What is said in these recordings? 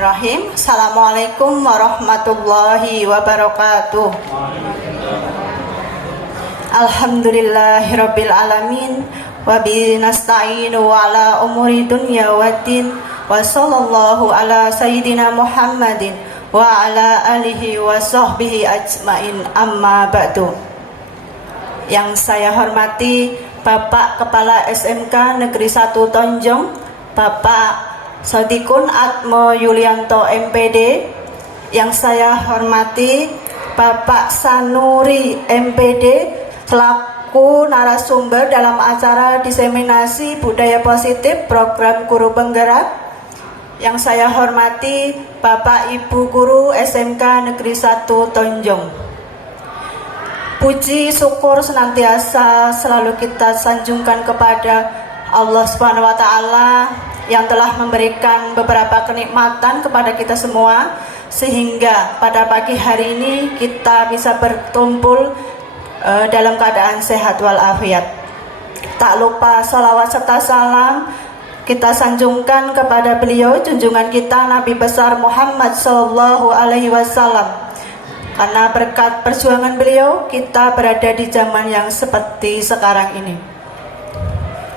Bismillahirrahmanirrahim. Assalamualaikum warahmatullahi wabarakatuh. Alhamdulillahirabbil alamin wa bihi nasta'inu ala umuri dunya waddin wa sallallahu ala sayyidina Muhammadin wa ala alihi wa sahbihi ajmain, amma ba'du. Yang saya hormati Bapak Kepala SMK Negeri 1 Tonjong, Bapak Sodikun Atmo Yulianto MPD. Yang saya hormati Bapak Sanuri MPD selaku narasumber dalam acara diseminasi budaya positif program guru penggerak. Yang saya hormati Bapak Ibu Guru SMK Negeri 1 Tonjong. Puji syukur senantiasa selalu kita sanjungkan kepada Allah Subhanahu wa taala yang telah memberikan beberapa kenikmatan kepada kita semua, sehingga pada pagi hari ini kita bisa berkumpul dalam keadaan sehat walafiat. Tak lupa salawat serta salam kita sanjungkan kepada beliau, junjungan kita Nabi besar Muhammad Sallallahu Alaihi Wasallam. Karena berkat perjuangan beliau, kita berada di zaman yang seperti sekarang ini.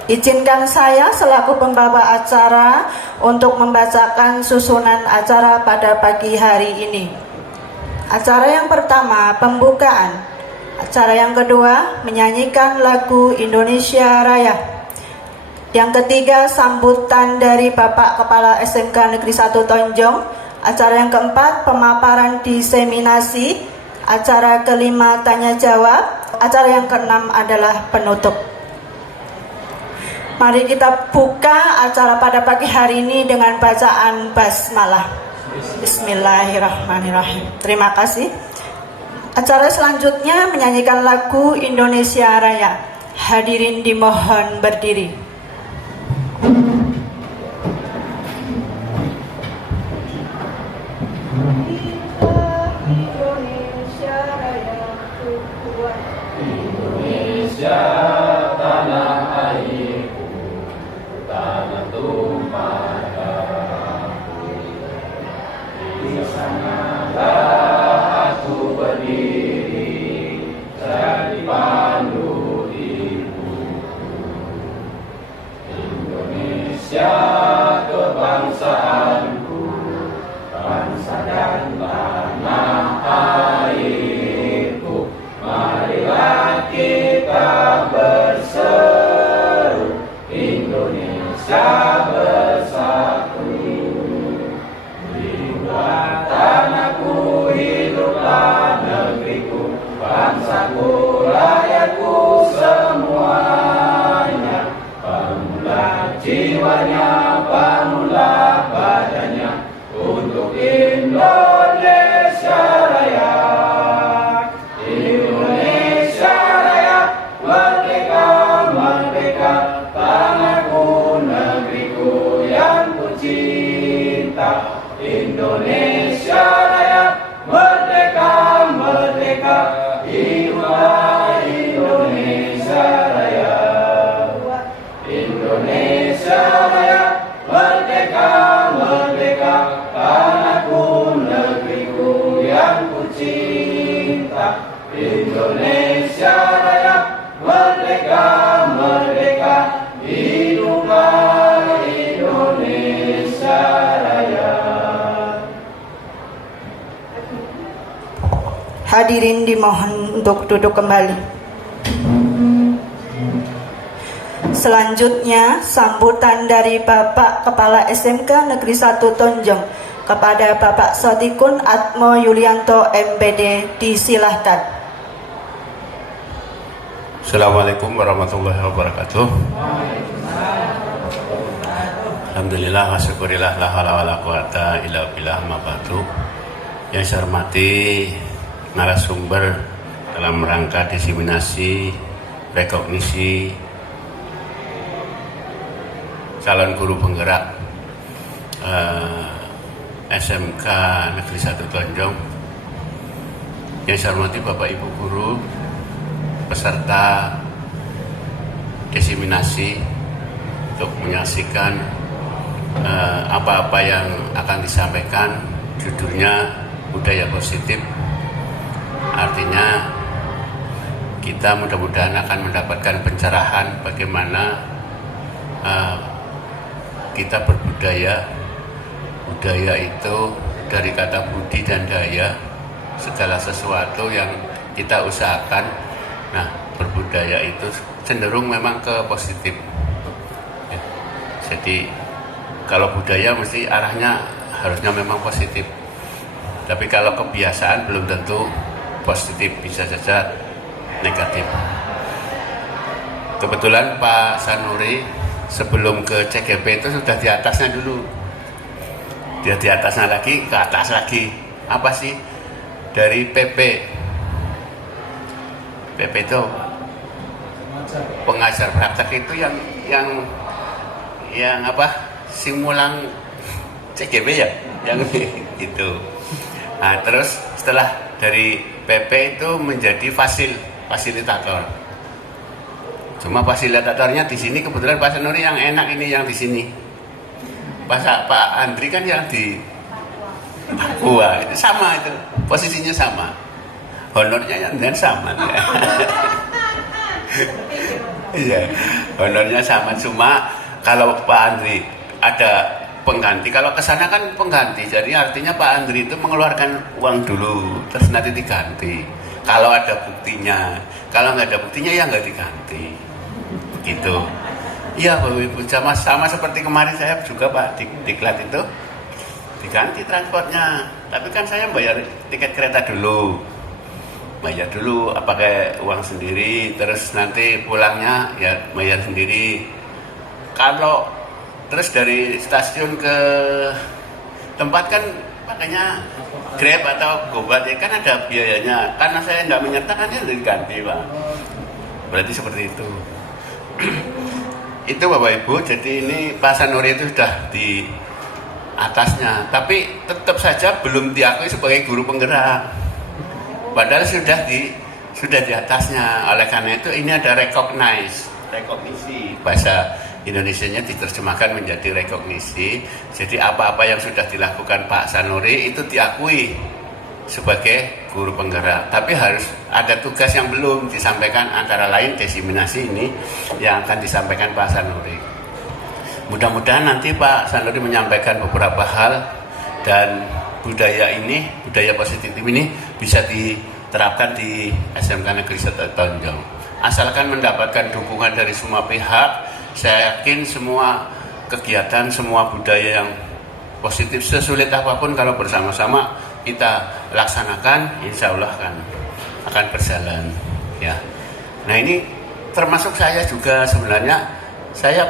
Izinkan saya selaku pembawa acara untuk membacakan susunan acara pada pagi hari ini. Acara yang pertama, pembukaan. Acara yang kedua, menyanyikan lagu Indonesia Raya. Yang ketiga, sambutan dari Bapak Kepala SMK Negeri 1 Tonjong. Acara yang keempat, pemaparan diseminasi. Acara kelima, tanya jawab. Acara yang keenam adalah penutup. Mari kita buka acara pada pagi hari ini dengan bacaan basmalah. Bismillahirrahmanirrahim. Terima kasih. Acara selanjutnya menyanyikan lagu Indonesia Raya. Hadirin dimohon berdiri. Indonesia Raya, Indonesia tanah airku, tanah tumpah darahku. Di sanalah aku berdiri, jadi pandu ibuku. Indonesia kebangsaanku, bangsa dan tanah airku. Marilah kita berseru, Indonesia bersatu. Hiduplah tanahku, hiduplah negeriku, bangsaku, rakyatku semuanya. Bangunlah jiwanya, bangunlah badannya untuk Indonesia Raya. Indonesia Raya, merdeka, merdeka, tanahku, negeriku yang ku cinta. Indonesia Raya, merdeka, merdeka, hiduplah Indonesia Raya. Indonesia Raya, merdeka, merdeka, tanahku, negeriku yang ku cinta. Indonesia Raya, merdeka, merdeka, hiduplah Indonesia Raya. Hadirin dimohon untuk duduk kembali. Selanjutnya, sambutan dari Bapak Kepala SMK Negeri 1 Tonjong kepada Bapak Sodikun Atmo Yulianto MPD, disilahkan. Assalamualaikum warahmatullahi wabarakatuh. Alhamdulillah wa syukurillah la haula wala quwata illa billah, ma ba'du. Yang saya hormati narasumber dalam rangka diseminasi rekognisi calon guru penggerak SMK Negeri 1 Tonjong. Yang saya hormati Bapak Ibu Guru, peserta diseminasi untuk menyaksikan apa-apa yang akan disampaikan judulnya budaya positif. Artinya kita mudah-mudahan akan mendapatkan pencerahan bagaimana kita berbudaya. Budaya itu dari kata budi dan daya, segala sesuatu yang kita usahakan. Nah, berbudaya itu cenderung memang ke positif ya. Jadi kalau budaya mesti arahnya harusnya memang positif, tapi kalau kebiasaan belum tentu positif, bisa saja negatif. Kebetulan Pak Sanuri sebelum ke CGP itu sudah di atasnya dulu. Dia di atasnya lagi, ke atas lagi. Apa sih? Dari PP itu pengajar praktek itu yang apa? Simulang CGP ya, yang itu. Nah, terus setelah dari PP itu menjadi fasilitator. Cuma fasilitatornya di sini kebetulan Pak Sanuri yang enak ini yang di sini. Pak Andri kan yang di Papua, itu sama itu, posisinya sama. Honornya yang dan sama. Iya, honornya sama, cuma kalau Pak Andri ada pengganti, kalau kesana kan pengganti, jadi artinya Pak Andri itu mengeluarkan uang dulu, terus nanti diganti. Kalau ada buktinya, kalau nggak ada buktinya ya nggak diganti, gitu. Iya Bapak Ibu, sama seperti kemarin saya juga Pak Diklat itu diganti transportnya, tapi kan saya bayar tiket kereta dulu, bayar dulu pakai uang sendiri, terus nanti pulangnya ya bayar sendiri. Kalau terus dari stasiun ke tempat kan pakainya Grab atau Gobat ya kan ada biayanya, karena saya nggak menyertakan ya diganti Pak. Berarti seperti itu. Itu Bapak Ibu, jadi ini Pak Sanuri itu sudah di atasnya, tapi tetap saja belum diakui sebagai guru penggerak. Padahal sudah di atasnya. Oleh karena itu ini ada rekognisi, bahasa Indonesianya diterjemahkan menjadi rekognisi. Jadi apa-apa yang sudah dilakukan Pak Sanuri itu diakui sebagai guru penggerak, tapi harus ada tugas yang belum disampaikan, antara lain diseminasi ini yang akan disampaikan Pak Sanuri. Mudah-mudahan nanti Pak Sanuri menyampaikan beberapa hal dan budaya positif ini bisa diterapkan di SMK Negeri 1 Tonjong. Asalkan mendapatkan dukungan dari semua pihak, saya yakin semua kegiatan, semua budaya yang positif sesulit apapun kalau bersama-sama kita laksanakan, insya Allah akan berjalan ya. Nah ini termasuk saya juga, sebenarnya saya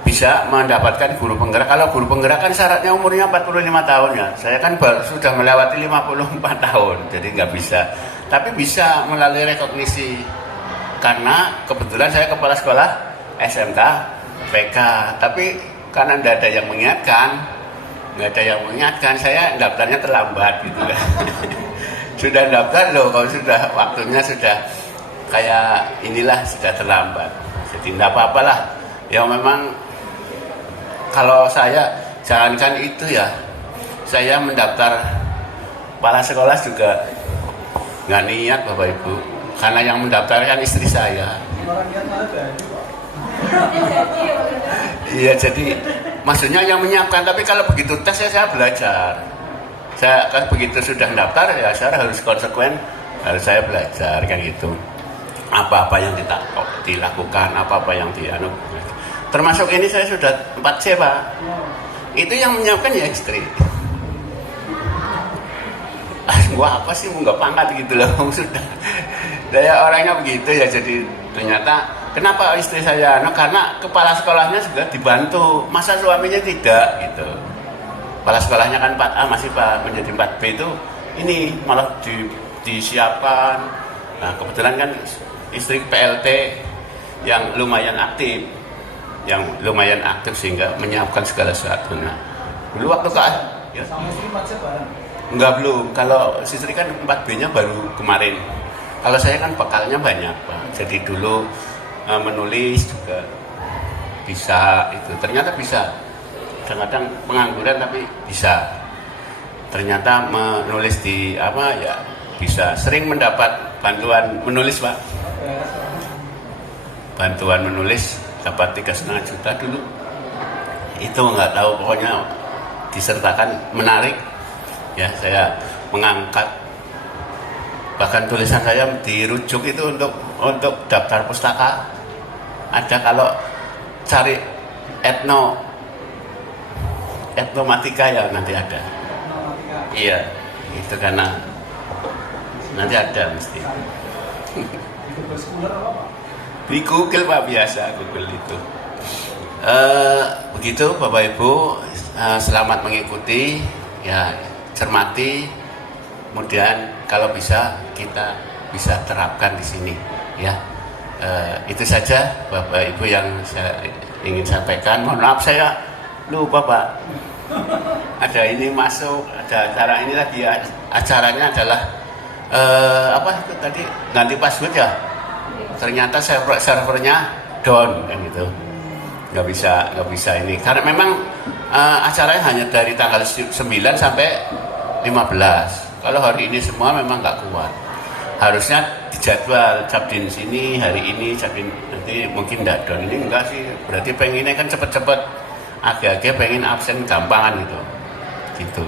bisa mendapatkan guru penggerak. Kalau guru penggerak kan syaratnya umurnya 45 tahun ya, saya kan sudah melewati 54 tahun, jadi nggak bisa. Tapi bisa melalui rekognisi, karena kebetulan saya kepala sekolah SMK PK, tapi karena tidak ada yang mengingatkan, saya daftarnya terlambat gitu kan. Sudah daftar loh, kalau sudah waktunya sudah kayak inilah, sudah terlambat. Jadi tidak apa-apalah. Ya memang kalau saya jangankan itu ya, saya mendaftar kepala sekolah juga nggak niat Bapak Ibu, karena yang mendaftarkan istri saya. Iya, jadi maksudnya yang menyiapkan, tapi kalau begitu tes saya belajar. Saya kan begitu sudah daftar ya saya harus konsekuen, harus saya belajar kan gitu. Apa-apa yang dilakukan, apa-apa yang termasuk ini saya sudah 4C Pak. Itu yang menyiapkan ya istri. Gua apa sih, nggak pangkat gitu loh, sudah. Saya orangnya begitu ya, jadi ternyata kenapa istri saya? Karena kepala sekolahnya juga dibantu, masa suaminya tidak gitu. Kepala sekolahnya kan 4A, masih menjadi 4B itu ini malah disiapkan. Nah kebetulan kan istri PLT yang lumayan aktif, sehingga menyiapkan segala sesuatu. Nah dulu waktu ya, enggak belum. Kalau istri kan 4B-nya baru kemarin. Kalau saya kan bekalnya banyak Pak. Jadi dulu menulis juga bisa, itu ternyata bisa. kadang-kadang pengangguran tapi bisa. Ternyata menulis di apa ya bisa. Sering mendapat bantuan menulis, Pak. Bantuan menulis dapat 3,5 juta dulu. Itu nggak tahu, pokoknya disertakan menarik. Ya, saya mengangkat, bahkan tulisan saya dirujuk itu untuk daftar pustaka. Ada kalau cari etnomatika ya nanti ada. Iya, itu karena nanti ada mesti. Di Google, Pak, biasa Google itu. Begitu Bapak Ibu, selamat mengikuti, ya cermati, kemudian kalau bisa kita bisa terapkan di sini, ya. Itu saja Bapak Ibu yang saya ingin sampaikan. Mohon maaf saya lupa, Pak. Ada ini masuk, ada acara ini lagi, acaranya adalah apa itu tadi, ganti password ya. Ternyata servernya down kan gitu. Nggak bisa ini karena memang acaranya hanya dari tanggal 9 sampai 15. Kalau hari ini semua memang nggak kuat. Harusnya dijadwal Cabdin sini hari ini, Cabdin nanti mungkin nggak down. Ini enggak sih, berarti pengennya kan cepet-cepet, agak-agak pengen absen gampangan gitu.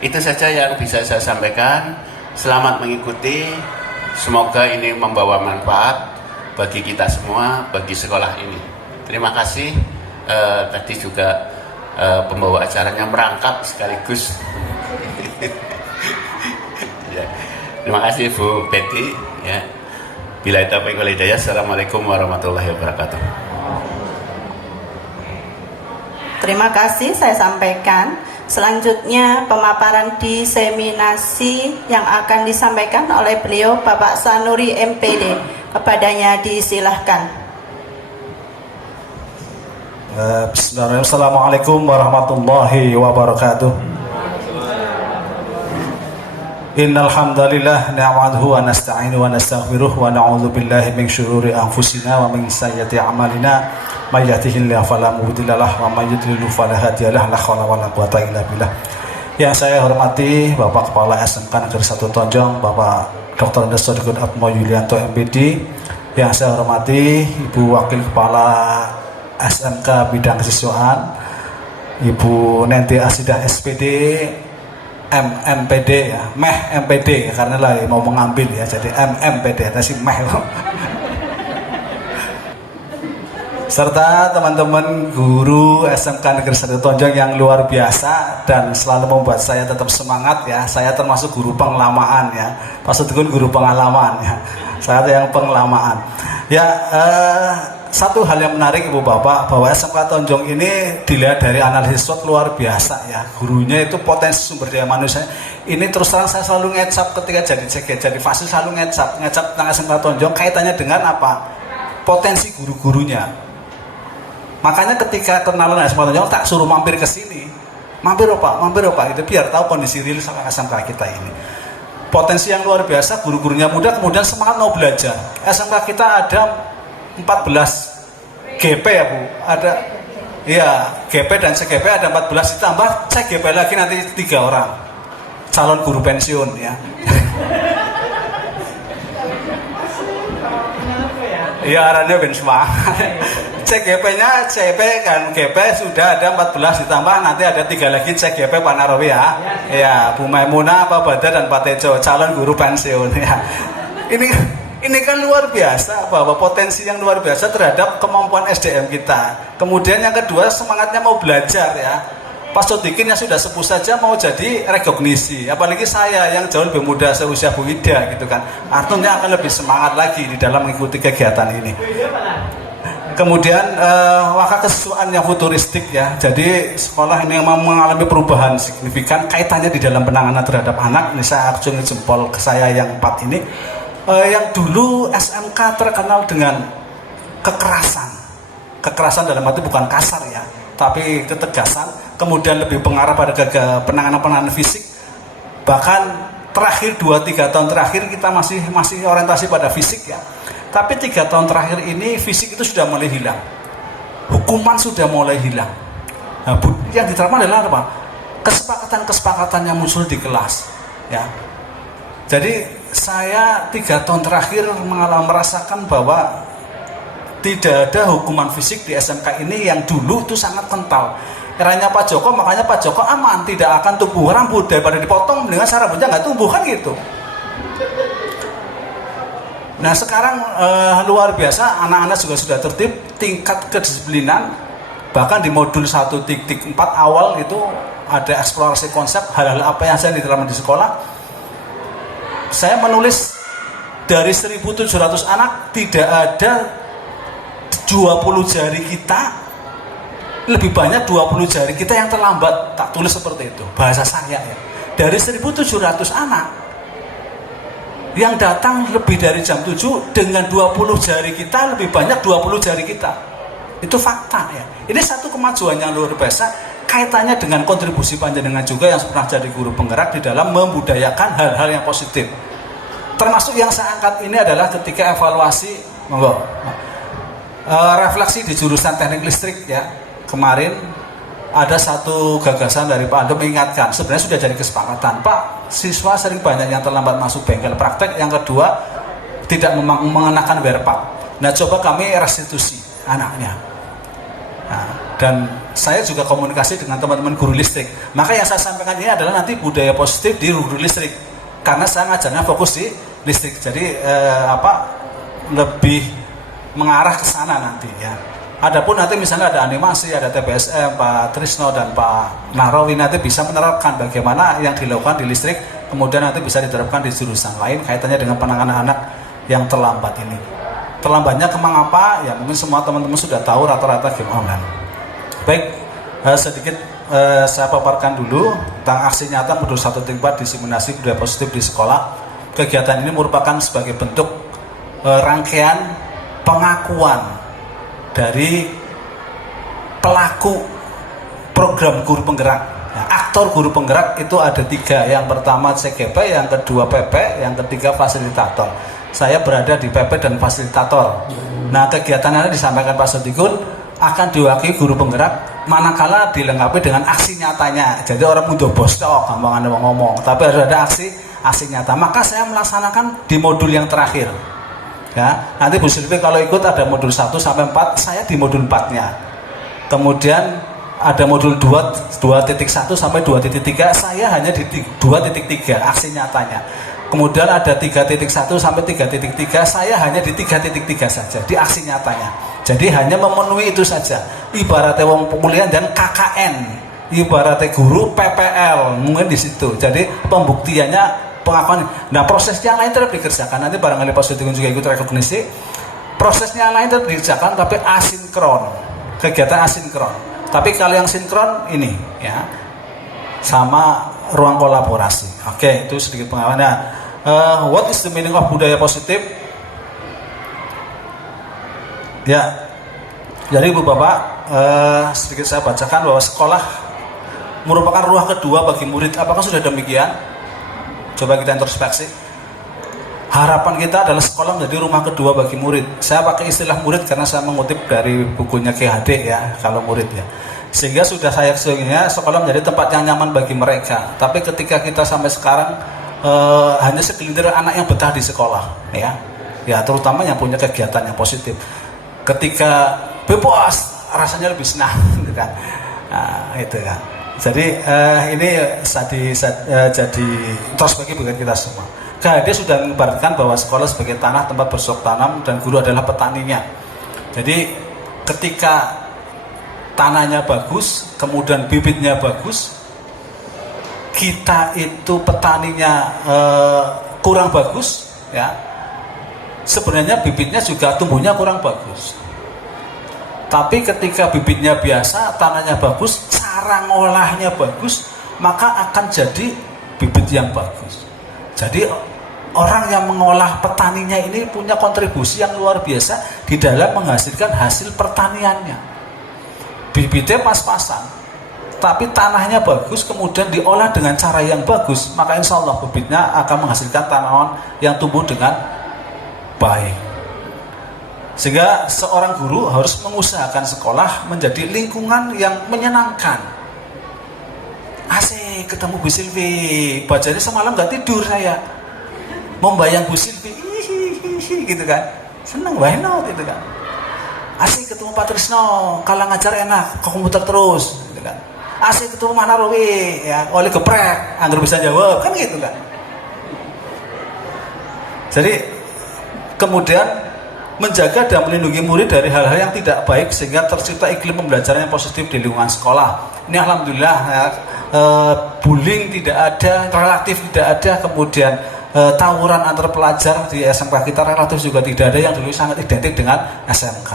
Itu saja yang bisa saya sampaikan. Selamat mengikuti, semoga ini membawa manfaat bagi kita semua, bagi sekolah ini. Terima kasih. Tadi juga pembawa acaranya merangkap sekaligus. Ya. Terima kasih Bu Betty. Ya. Bila taufiq wal hidayah. Assalamualaikum warahmatullahi wabarakatuh. Terima kasih saya sampaikan. Selanjutnya pemaparan diseminasi yang akan disampaikan oleh beliau Bapak Sanuri MPD. Kepadanya disilahkan. Bismillahirrahmanirrahim. Assalamualaikum warahmatullahi wabarakatuh. Innal hamdalillah na'maduhu wa nasta'inu wa nastaghfiruh wa na'udzu billahi min syururi anfusina wa min sayyiati a'malina may yahdihillahu fala mudilla lahu wa may yudlil fala hadiyalah la haula wala quwwata illa billah. Yang saya hormati Bapak Kepala SMK Negeri 1 Tonjong, Bapak Dr. Andes Sodiqun Atmo Yulianto MPD. Yang saya hormati Ibu Wakil Kepala SMK Bidang Kesiswaan, Ibu Nenti Asidah SPD, MMPD ya, Meh MPD ya, karena lagi mau mengambil ya, jadi MMPD atau Meh. Serta teman-teman guru SMK Negeri 1 Tonjong yang luar biasa dan selalu membuat saya tetap semangat ya. Saya termasuk guru penglamaan ya, Pak Sodiqun guru pengalaman ya, saya yang penglamaan ya. Satu hal yang menarik Ibu Bapak, bahwa SMK Tonjong ini dilihat dari analisis SWOT luar biasa ya. Gurunya itu potensi sumber daya manusia. Ini terus terang saya selalu ngecap ketika jadi CG, jadi fasil selalu ngecap tentang SMK Tonjong, kaitannya dengan apa? Potensi guru-gurunya. Makanya ketika kenalan SMK Tonjong tak suruh mampir ke sini. Mampir Pak, itu biar tahu kondisi real sama SMK kita ini. Potensi yang luar biasa, guru-gurunya muda, kemudian semangat mau belajar. SMK kita ada 14 GP ya Bu, ada iya GP dan CGP ada 14, ditambah CGP lagi nanti 3 orang calon guru pensiun ya. Iya arahnya ben semangat. CGP-nya CP kan GP sudah ada 14, ditambah nanti ada 3 lagi CGP Pak Narawi ya. Ya Bu Maimunah, Pak Badar dan Pak Tejo calon guru pensiun ya. Ini kan luar biasa, bahwa potensi yang luar biasa terhadap kemampuan SDM kita. Kemudian yang kedua, semangatnya mau belajar ya. Pak Sodikin yang sudah sepuh saja mau jadi rekognisi, apalagi saya yang jauh lebih muda seusia Bu Ida gitu kan. Artinya akan lebih semangat lagi di dalam mengikuti kegiatan ini. Kemudian maka kesiswaan yang futuristik ya. Jadi sekolah ini memang mengalami perubahan signifikan kaitannya di dalam penanganan terhadap anak. Ini saya acungi jempol ke saya yang 4 ini. Yang dulu SMK terkenal dengan kekerasan dalam arti bukan kasar ya, tapi ketegasan, kemudian lebih pengarah pada penanganan fisik. Bahkan terakhir 2-3 tahun terakhir kita masih orientasi pada fisik ya, tapi 3 tahun terakhir ini fisik itu sudah mulai hilang, hukuman sudah mulai hilang. Nah, yang diterapkan adalah apa? Kesepakatan-kesepakatan yang muncul di kelas, ya. Jadi saya 3 tahun terakhir merasakan bahwa tidak ada hukuman fisik di SMK ini yang dulu itu sangat kental. Eranya Pak Joko, makanya Pak Joko aman, tidak akan tumbuh rambut, daripada dipotong dengan rambutnya nggak tumbuh, kan gitu. Nah sekarang luar biasa, anak-anak juga sudah tertib, tingkat kedisiplinan, bahkan di modul 1.4 awal itu ada eksplorasi konsep hal-hal apa yang saya diterapkan di sekolah. Saya menulis dari 1.700 anak tidak ada 20 jari kita, lebih banyak 20 jari kita yang terlambat. Tak tulis seperti itu, bahasa saya ya. Dari 1.700 anak yang datang lebih dari jam 7 dengan 20 jari kita, lebih banyak 20 jari kita. Itu fakta ya. Ini satu kemajuan yang luar biasa, kaitannya dengan kontribusi panjenengan juga yang pernah jadi guru penggerak di dalam membudayakan hal-hal yang positif. Termasuk yang saya angkat ini adalah ketika evaluasi refleksi di jurusan teknik listrik ya. Kemarin ada satu gagasan dari Pak Ando mengingatkan, sebenarnya sudah jadi kesepakatan, Pak, siswa sering banyak yang terlambat masuk bengkel praktek, yang kedua tidak mengenakan wear pack. Nah coba kami restitusi anaknya. Nah, dan saya juga komunikasi dengan teman-teman guru listrik. Maka yang saya sampaikan ini adalah nanti budaya positif di guru listrik, karena saya ngajarnya fokus di listrik. Jadi lebih mengarah ke sana nanti ya. Adapun nanti misalnya ada animasi, ada TBSM, Pak Trisno dan Pak Nahrawi nanti bisa menerapkan bagaimana yang dilakukan di listrik, kemudian nanti bisa diterapkan di jurusan lain kaitannya dengan penanganan anak yang terlambat ini. Terlambatnya kemang apa? Ya mungkin semua teman-teman sudah tahu rata-rata game online. Baik, sedikit saya paparkan dulu tentang aksi nyata modul 1.4 diseminasi budaya positif di sekolah. Kegiatan ini merupakan sebagai bentuk rangkaian pengakuan dari pelaku program guru penggerak. Nah, aktor guru penggerak itu ada 3. Yang pertama CGP, yang kedua PP, yang ketiga fasilitator. Saya berada di PP dan fasilitator. Nah kegiatan yang disampaikan Pak Sotikun akan diwakili guru penggerak, manakala dilengkapi dengan aksi nyatanya. Jadi orang muda bos gampang ngomong, tapi harus ada aksi nyata. Maka saya melaksanakan di modul yang terakhir. Ya, nanti Bu Silvi kalau ikut ada modul 1 sampai 4, saya di modul 4-nya. Kemudian ada modul 2.1 sampai 2.3, saya hanya di 2.3 aksi nyatanya. Kemudian ada 3.1 sampai 3.3, saya hanya di 3.3 saja di aksi nyatanya. Jadi hanya memenuhi itu saja. Ibaratnya wong pemulihan dan KKN, ibaratnya guru PPL mungkin di situ. Jadi pembuktiannya pengakuan. Nah proses yang lain tetap dikerjakan. Nanti barangkali Pak Sotikun juga ikut rekognisi. Prosesnya lain tetap dikerjakan tapi asinkron, kegiatan asinkron. Tapi kalau yang sinkron ini ya sama ruang kolaborasi. Oke, itu sedikit pengakuan. Nah, what is the meaning of budaya positif? Ya, jadi Ibu Bapak, sedikit saya bacakan bahwa sekolah merupakan ruang kedua bagi murid. Apakah sudah demikian? Coba kita introspeksi. Harapan kita adalah sekolah menjadi rumah kedua bagi murid. Saya pakai istilah murid karena saya mengutip dari bukunya KHD ya, kalau murid ya. Sehingga sudah saya sesungguhnya sekolah menjadi tempat yang nyaman bagi mereka. Tapi ketika kita sampai sekarang hanya segelintir anak yang betah di sekolah ya terutama yang punya kegiatan yang positif. Ketika bebas rasanya lebih senang gitu kan. Nah, itu kan. Jadi ini jadi introspeksi bagi kita semua. KHD sudah mengibaratkan bahwa sekolah sebagai tanah tempat bercocok tanam dan guru adalah petaninya. Jadi ketika tanahnya bagus, kemudian bibitnya bagus, kita itu petaninya kurang bagus, ya sebenarnya bibitnya juga tumbuhnya kurang bagus. Tapi ketika bibitnya biasa, tanahnya bagus, cara ngolahnya bagus, maka akan jadi bibit yang bagus. Jadi orang yang mengolah petaninya ini punya kontribusi yang luar biasa di dalam menghasilkan hasil pertaniannya. Bibitnya pas-pasan, tapi tanahnya bagus, kemudian diolah dengan cara yang bagus, maka insya Allah bibitnya akan menghasilkan tanaman yang tumbuh dengan baik. Sehingga seorang guru harus mengusahakan sekolah menjadi lingkungan yang menyenangkan. Asik ketemu Bu Silvi, bacanya semalam gak tidur saya, membayang Bu Silvi, gitu kan, seneng banget gitu kan. Asik ketemu Pak Trisno, kalau ngajar enak, ke komputer terus, gitu kan. Asik ketemu Mana Rowi, ya oleh geprek, anggar bisa jawab, kan gitu kan. Jadi kemudian menjaga dan melindungi murid dari hal-hal yang tidak baik sehingga tercipta iklim pembelajaran yang positif di lingkungan sekolah. Ini alhamdulillah ya, bullying tidak ada, relatif tidak ada, kemudian tawuran antar pelajar di SMK kita relatif juga tidak ada, yang dulu sangat identik dengan SMK.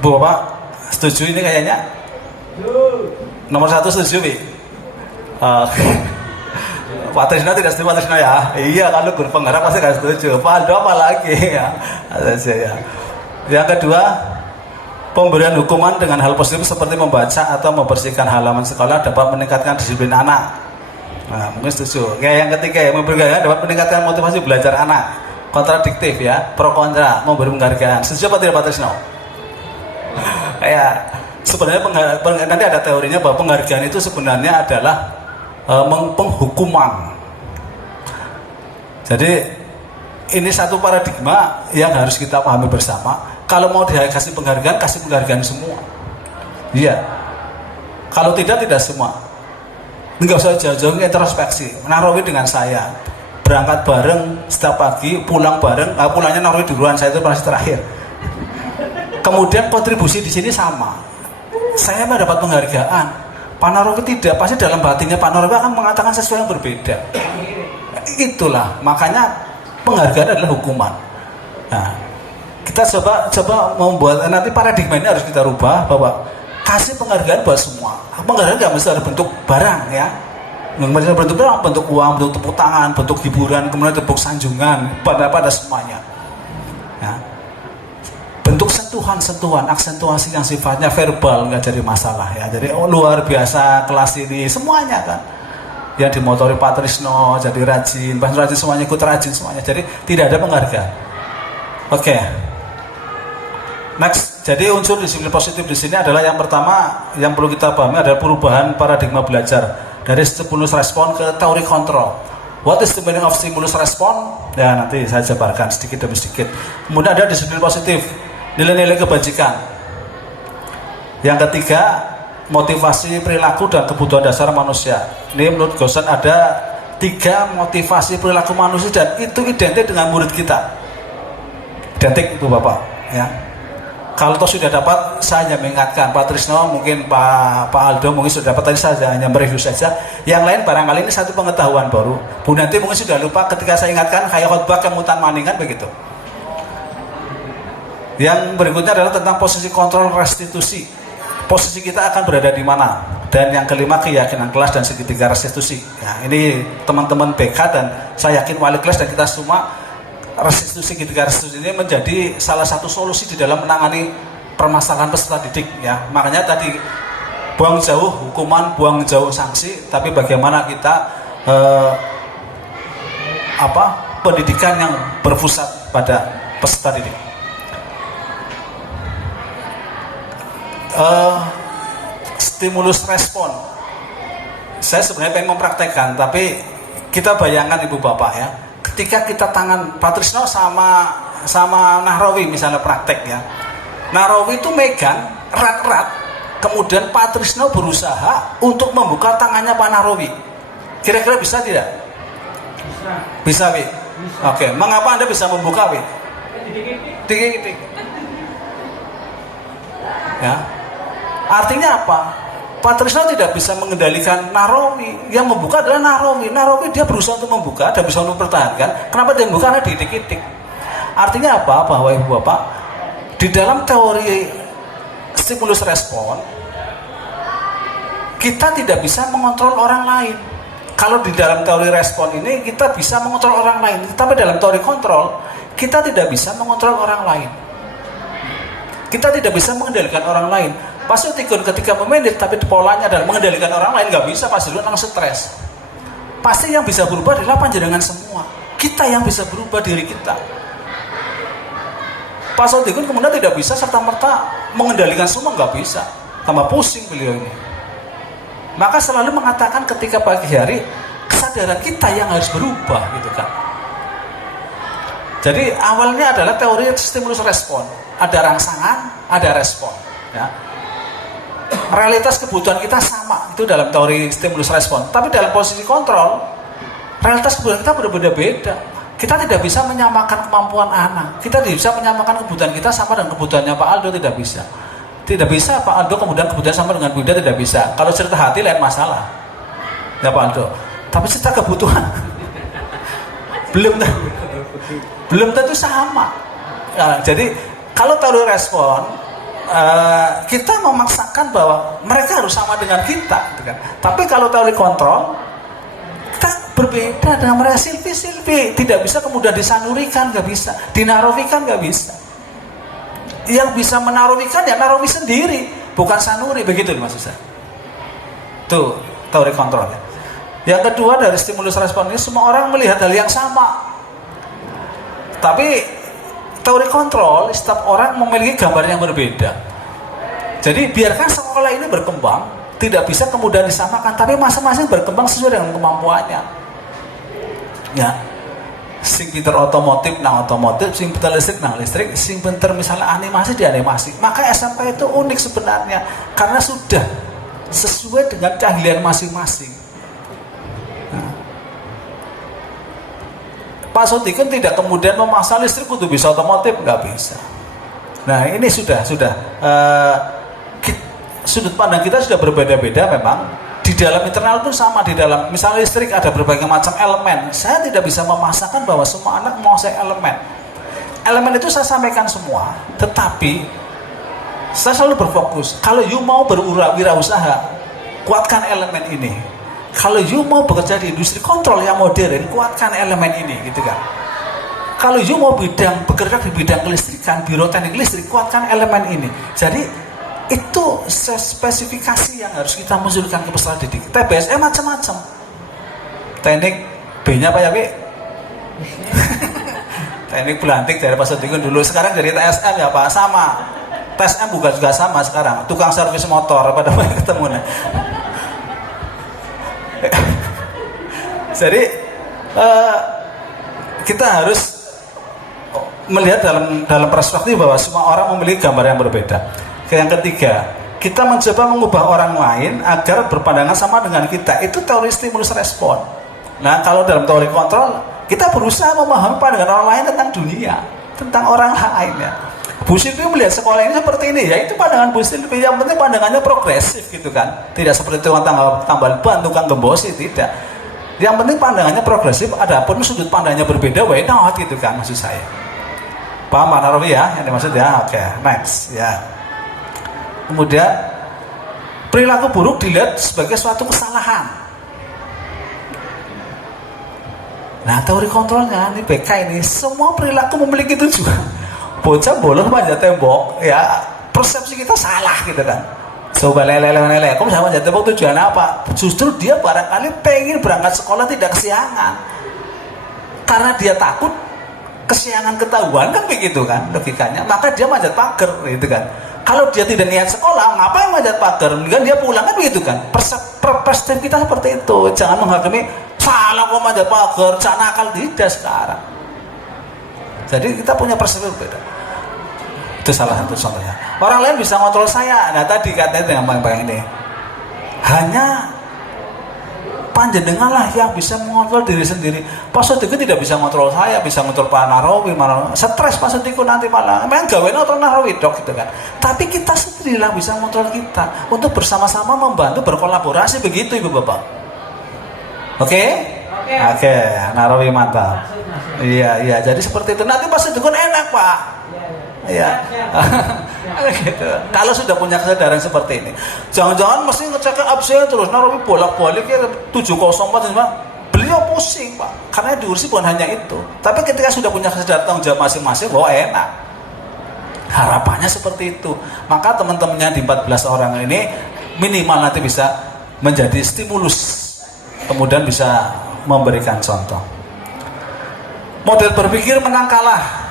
Bu Bapak setuju ini kayaknya? Nomor 1 setuju, Bi? Pak Trisno tidak setuju, Pak Trisno ya? Iya, kalau guru penggerak pasti gak setuju. Pak Aldo apalagi ya? Yang kedua, pemberian hukuman dengan hal positif seperti membaca atau membersihkan halaman sekolah dapat meningkatkan disiplin anak. Nah, mungkin setuju. Kayak yang ketiga ya, memberikan dapat meningkatkan motivasi belajar anak. Kontradiktif ya, pro kontra, memberi penghargaan. Setuju apa tidak Pak Trisno? Ya, sebenarnya nanti ada teorinya bahwa penghargaan itu sebenarnya adalah penghukuman. Jadi ini satu paradigma yang harus kita pahami bersama. Kalau mau dikasih penghargaan, kasih penghargaan semua. Iya. Kalau tidak semua. Enggak usah jauh-jauh introspeksi. Narawi dengan saya, berangkat bareng setiap pagi, pulang bareng. Pulangnya Narawi duluan, saya itu pasti terakhir. Kemudian kontribusi di sini sama. Saya mendapat penghargaan. Pak Narawi tidak, pasti dalam batinnya Pak Narawi akan mengatakan sesuatu yang berbeda. Itulah, makanya penghargaan adalah hukuman. Nah, kita coba membuat, nanti paradigma ini harus kita rubah bahwa kasih penghargaan buat semua. Penghargaan nggak mesti ada bentuk barang ya, nggak mesti ada bentuk barang, bentuk uang, bentuk tepuk tangan, bentuk hiburan, kemudian bentuk sanjungan, pada semuanya. Ya. Bentuk sentuhan, aksentuasi yang sifatnya verbal nggak jadi masalah ya. Jadi luar biasa kelas ini semuanya kan. Yang dimotori Pak Trisno jadi rajin, Pak Rajin semuanya ikut rajin semuanya. Jadi tidak ada penghargaan. Oke. Next, jadi unsur disiplin positif di sini adalah yang pertama yang perlu kita pahami adalah perubahan paradigma belajar dari stimulus respon ke teori kontrol. What is the meaning of stimulus respon? Ya nanti saya jabarkan sedikit demi sedikit. Kemudian ada disiplin positif, nilai-nilai kebajikan. Yang ketiga, motivasi perilaku dan kebutuhan dasar manusia. Ini menurut Gosen ada 3 motivasi perilaku manusia dan itu identik dengan murid kita. Identik itu Bapak ya. Kalau toh sudah dapat, saya hanya mengingatkan Pak Trisno, mungkin Pak Aldo mungkin sudah dapat, tadi saya hanya mereview saja. Yang lain barangkali ini satu pengetahuan baru. Bu nanti mungkin sudah lupa ketika saya ingatkan kayak khotbah kemutan maningan begitu. Yang berikutnya adalah tentang posisi kontrol restitusi. Posisi kita akan berada di mana? Dan yang kelima, keyakinan kelas dan segitiga restitusi. Nah, ini teman-teman BK dan saya yakin wali kelas dan kita semua, restitusi segitiga restitusi ini menjadi salah satu solusi di dalam menangani permasalahan peserta didik ya. Makanya tadi buang jauh hukuman, buang jauh sanksi, tapi bagaimana kita pendidikan yang berpusat pada peserta didik. Stimulus respon. Saya sebenarnya pengen mempraktekkan, tapi kita bayangkan Ibu Bapak ya, ketika kita tangan Pak Trisno sama Nahrawi misalnya praktek ya, Nahrawi itu megang erat-erat, kemudian Pak Trisno berusaha untuk membuka tangannya Pak Nahrawi. Kira-kira bisa tidak? Bisa, Wi? Oke, mengapa Anda bisa membuka, Wi? Dikit-dikit. Ya. Artinya apa? Pak Trisno tidak bisa mengendalikan Nahrawi. Yang membuka adalah Nahrawi. Nahrawi dia berusaha untuk membuka dan bisa untuk mempertahankan. Kenapa dia membuka? Karena dikit-dikit. Artinya apa? Bahwa Ibu Bapak, di dalam teori stimulus respon, kita tidak bisa mengontrol orang lain. Kalau di dalam teori respon ini kita bisa mengontrol orang lain, tapi dalam teori kontrol kita tidak bisa mengontrol orang lain. Kita tidak bisa mengendalikan orang lain. Pasti ketika memanage tapi polanya adalah mengendalikan orang lain, nggak bisa, pasti langsung stres. Pasti yang bisa berubah adalah panjenengan semua. Kita yang bisa berubah diri kita. Pak Sodikin kemudian tidak bisa serta-merta mengendalikan semua, nggak bisa. Tambah pusing beliau ini. Maka selalu mengatakan ketika pagi hari, kesadaran kita yang harus berubah gitu kan. Jadi awalnya adalah teori stimulus respon. Ada rangsangan, ada respon. Ya. Realitas kebutuhan kita sama, itu dalam teori stimulus respon. Tapi dalam posisi kontrol, realitas kebutuhan kita berbeda-beda. Kita tidak bisa menyamakan kemampuan anak. Kita tidak bisa menyamakan kebutuhan kita sama dengan kebutuhannya Pak Aldo, tidak bisa. Tidak bisa Pak Aldo kemudian kebutuhan sama dengan Bunda, tidak bisa. Kalau cerita hati lain masalah. Ya Pak Aldo. Tapi cerita kebutuhan belum tentu sama. Nah, jadi kalau teori respon, kita memaksakan bahwa mereka harus sama dengan kita, gitu kan. Tapi kalau teori kontrol, kita berbeda dengan mereka. Silvi tidak bisa kemudian disanurikan, nggak bisa, dinarovikan, nggak bisa. Yang bisa menarovikan ya narovi sendiri, bukan sanuri, begitu maksud saya. Tuh teori kontrol. Yang kedua dari stimulus respon ini, semua orang melihat hal yang sama. Tapi teori kontrol, setiap orang memiliki gambar yang berbeda. Jadi biarkan sekolah ini berkembang, tidak bisa kemudian disamakan, tapi masing-masing berkembang sesuai dengan kemampuannya. Ya, sing pinter otomotif nang otomotif, sing pinter listrik nang listrik, sing pinter misalnya animasi di animasi. Maka SMK itu unik sebenarnya, karena sudah sesuai dengan keahlian masing-masing. Nah, Pak Sodikin tidak kemudian memaksa listrik untuk bisa otomotif, nggak bisa. Nah ini sudah sudut pandang kita sudah berbeda-beda memang. Di dalam internal pun sama, di dalam misalnya listrik ada berbagai macam elemen. Saya tidak bisa memaksakan bahwa semua anak menguasai elemen. Elemen itu saya sampaikan semua, tetapi saya selalu berfokus. Kalau you mau berwirausaha, kuatkan elemen ini. Kalau you mau bekerja di industri kontrol yang modern, kuatkan elemen ini, gitu kan. Kalau you mau bekerja di bidang kelistrikan, biro teknik listrik, kuatkan elemen ini. Jadi itu spesifikasi yang harus kita munculkan ke peserta didik. TBSM macam-macam. Teknik B-nya apa ya, Bi? Teknik belantik dari Pak Sodikin dulu, sekarang dari TSM ya Pak, sama. TSM juga sama sekarang, tukang servis motor pada ketemu nih. Jadi kita harus melihat dalam perspektif bahwa semua orang memiliki gambar yang berbeda. Yang ketiga, kita mencoba mengubah orang lain agar berpandangan sama dengan kita. Itu teori stimulus respon. Nah, kalau dalam teori kontrol, kita berusaha memahami pandangan orang lain tentang dunia, tentang orang lain ya. Bu Silvi melihat sekolah ini seperti ini, ya itu pandangan Bu Silvi. Yang penting pandangannya progresif gitu kan. Tidak seperti tukang tambal ban, tukang gembosi, tidak. Yang penting pandangannya progresif, adapun sudut pandangnya berbeda, why not gitu kan maksud saya. Paham Pak Narowi ya? Yang dimaksud ya? Oke, next ya. Kemudian perilaku buruk dilihat sebagai suatu kesalahan. Nah, teori kontrolnya ini BK ini, semua perilaku memiliki tujuan. Bocah bolos manjat tembok, ya persepsi kita salah gitu kan. Coba lele, kamu sama manjat tembok tujuan apa? Justru dia barangkali pengen berangkat sekolah tidak kesiangan, karena dia takut kesiangan ketahuan kan begitu kan logikanya. Maka dia manjat pagar gitu kan. Kalau dia tidak niat sekolah, ngapain manjat pagar? Mendingan dia pulang kan begitu kan. Perspektif kita seperti itu. Jangan menghakimi salah kok manjat pagar, jangan nakal, tidak sekarang. Jadi kita punya perspektif berbeda. Itu salah satu contohnya. Orang lain bisa ngontrol saya. Nah tadi katanya dengan bayang ini, hanya panjenengan lah yang bisa mengontrol diri sendiri. Pak Sodikin tidak bisa mengontrol saya, bisa mengontrol Pak Narowi, malah stres Pak Sodikin nanti malah. Memang gawe ngontrol Narowi dok gitu kan. Tapi kita sendiri lah bisa mengontrol kita untuk bersama-sama membantu berkolaborasi, begitu Ibu Bapak. Oke? Oke, Narowi mantap. Iya. Jadi seperti itu. Nanti Pak Sodikin enak Pak. Iya. Gitu. Kalau sudah punya kesadaran seperti ini, jangan-jangan mesti ngecek absen terus Narowi bolak-balik ya 704 beliau pusing Pak, karena diurusi bukan hanya itu. Tapi ketika sudah punya kesadaran tanggung jawab masing-masing, bahwa enak. Harapannya seperti itu. Maka teman-temannya di 14 orang ini minimal nanti bisa menjadi stimulus, kemudian bisa memberikan contoh. Model berpikir menang kalah.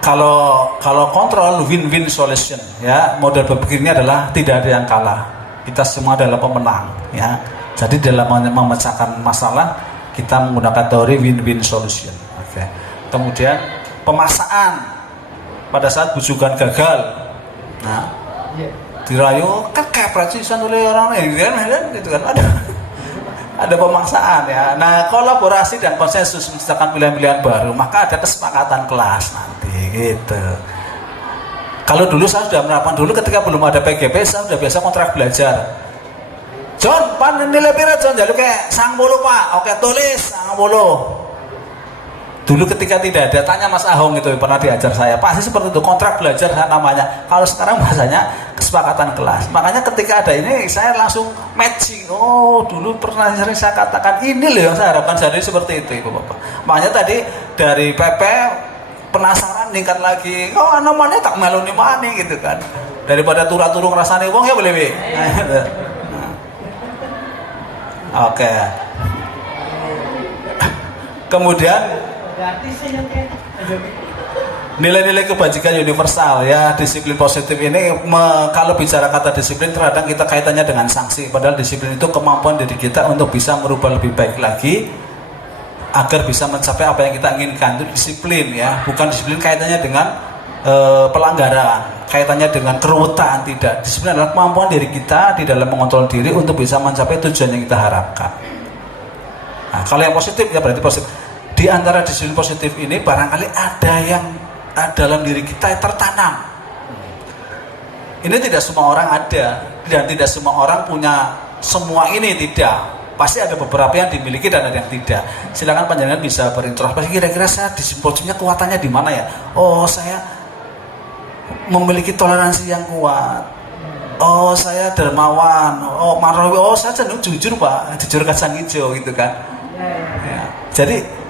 Kalau kontrol win-win solution, ya, model berpikirnya adalah tidak ada yang kalah. Kita semua adalah pemenang, ya. Jadi dalam memecahkan masalah kita menggunakan teori win-win solution. Oke. Kemudian pemaksaan pada saat bujukan gagal. Nah, dirayu kan kepret sih oleh orang lain gitu kan. Ada pemaksaan, ya. Nah, kolaborasi dan konsensus menciptakan pilihan-pilihan baru, maka ada kesepakatan kelas nanti gitu. Kalau dulu saya sudah menerapkan dulu ketika belum ada PGP, saya sudah biasa kontrak belajar. John, pan nilai pira John? Jaluk kayak 90 Pak. Oke, tulis 90. Dulu ketika tidak ada, tanya Mas Ahong itu pernah diajar saya, pasti seperti itu, kontrak belajar namanya. Kalau sekarang bahasanya kesepakatan kelas. Makanya ketika ada ini saya langsung matching. Oh, dulu pernah sering saya katakan ini loh yang saya harapkan jadi seperti itu, Ibu Bapak. Makanya tadi dari PP penasaran ningkat lagi. Oh, namanya tak meloni mani gitu kan. Daripada turu-turu ngrasane wong ya boleh Bi. Oke. Kemudian nilai-nilai kebajikan universal, ya. Disiplin positif ini kalau bicara kata disiplin terkadang kita kaitannya dengan sanksi, padahal disiplin itu kemampuan diri kita untuk bisa merubah lebih baik lagi agar bisa mencapai apa yang kita inginkan. Itu disiplin, ya. Bukan disiplin kaitannya dengan pelanggaran, kaitannya dengan keruwetan, tidak. Disiplin adalah kemampuan diri kita di dalam mengontrol diri untuk bisa mencapai tujuan yang kita harapkan. Nah, kalau yang positif ya berarti positif. Di antara disiplin positif ini barangkali ada yang dalam diri kita yang tertanam. Ini tidak semua orang ada, dan tidak semua orang punya semua ini, tidak. Pasti ada beberapa yang dimiliki dan ada yang tidak. Silakan panjenengan bisa berintrospeksi, kira-kira saya disiplin positifnya kuatannya di mana ya? Oh, saya memiliki toleransi yang kuat. Oh, saya dermawan. Oh, marwawi. Oh, saya cenderung jujur Pak, jujur kacang hijau gitu kan. Ya. Jadi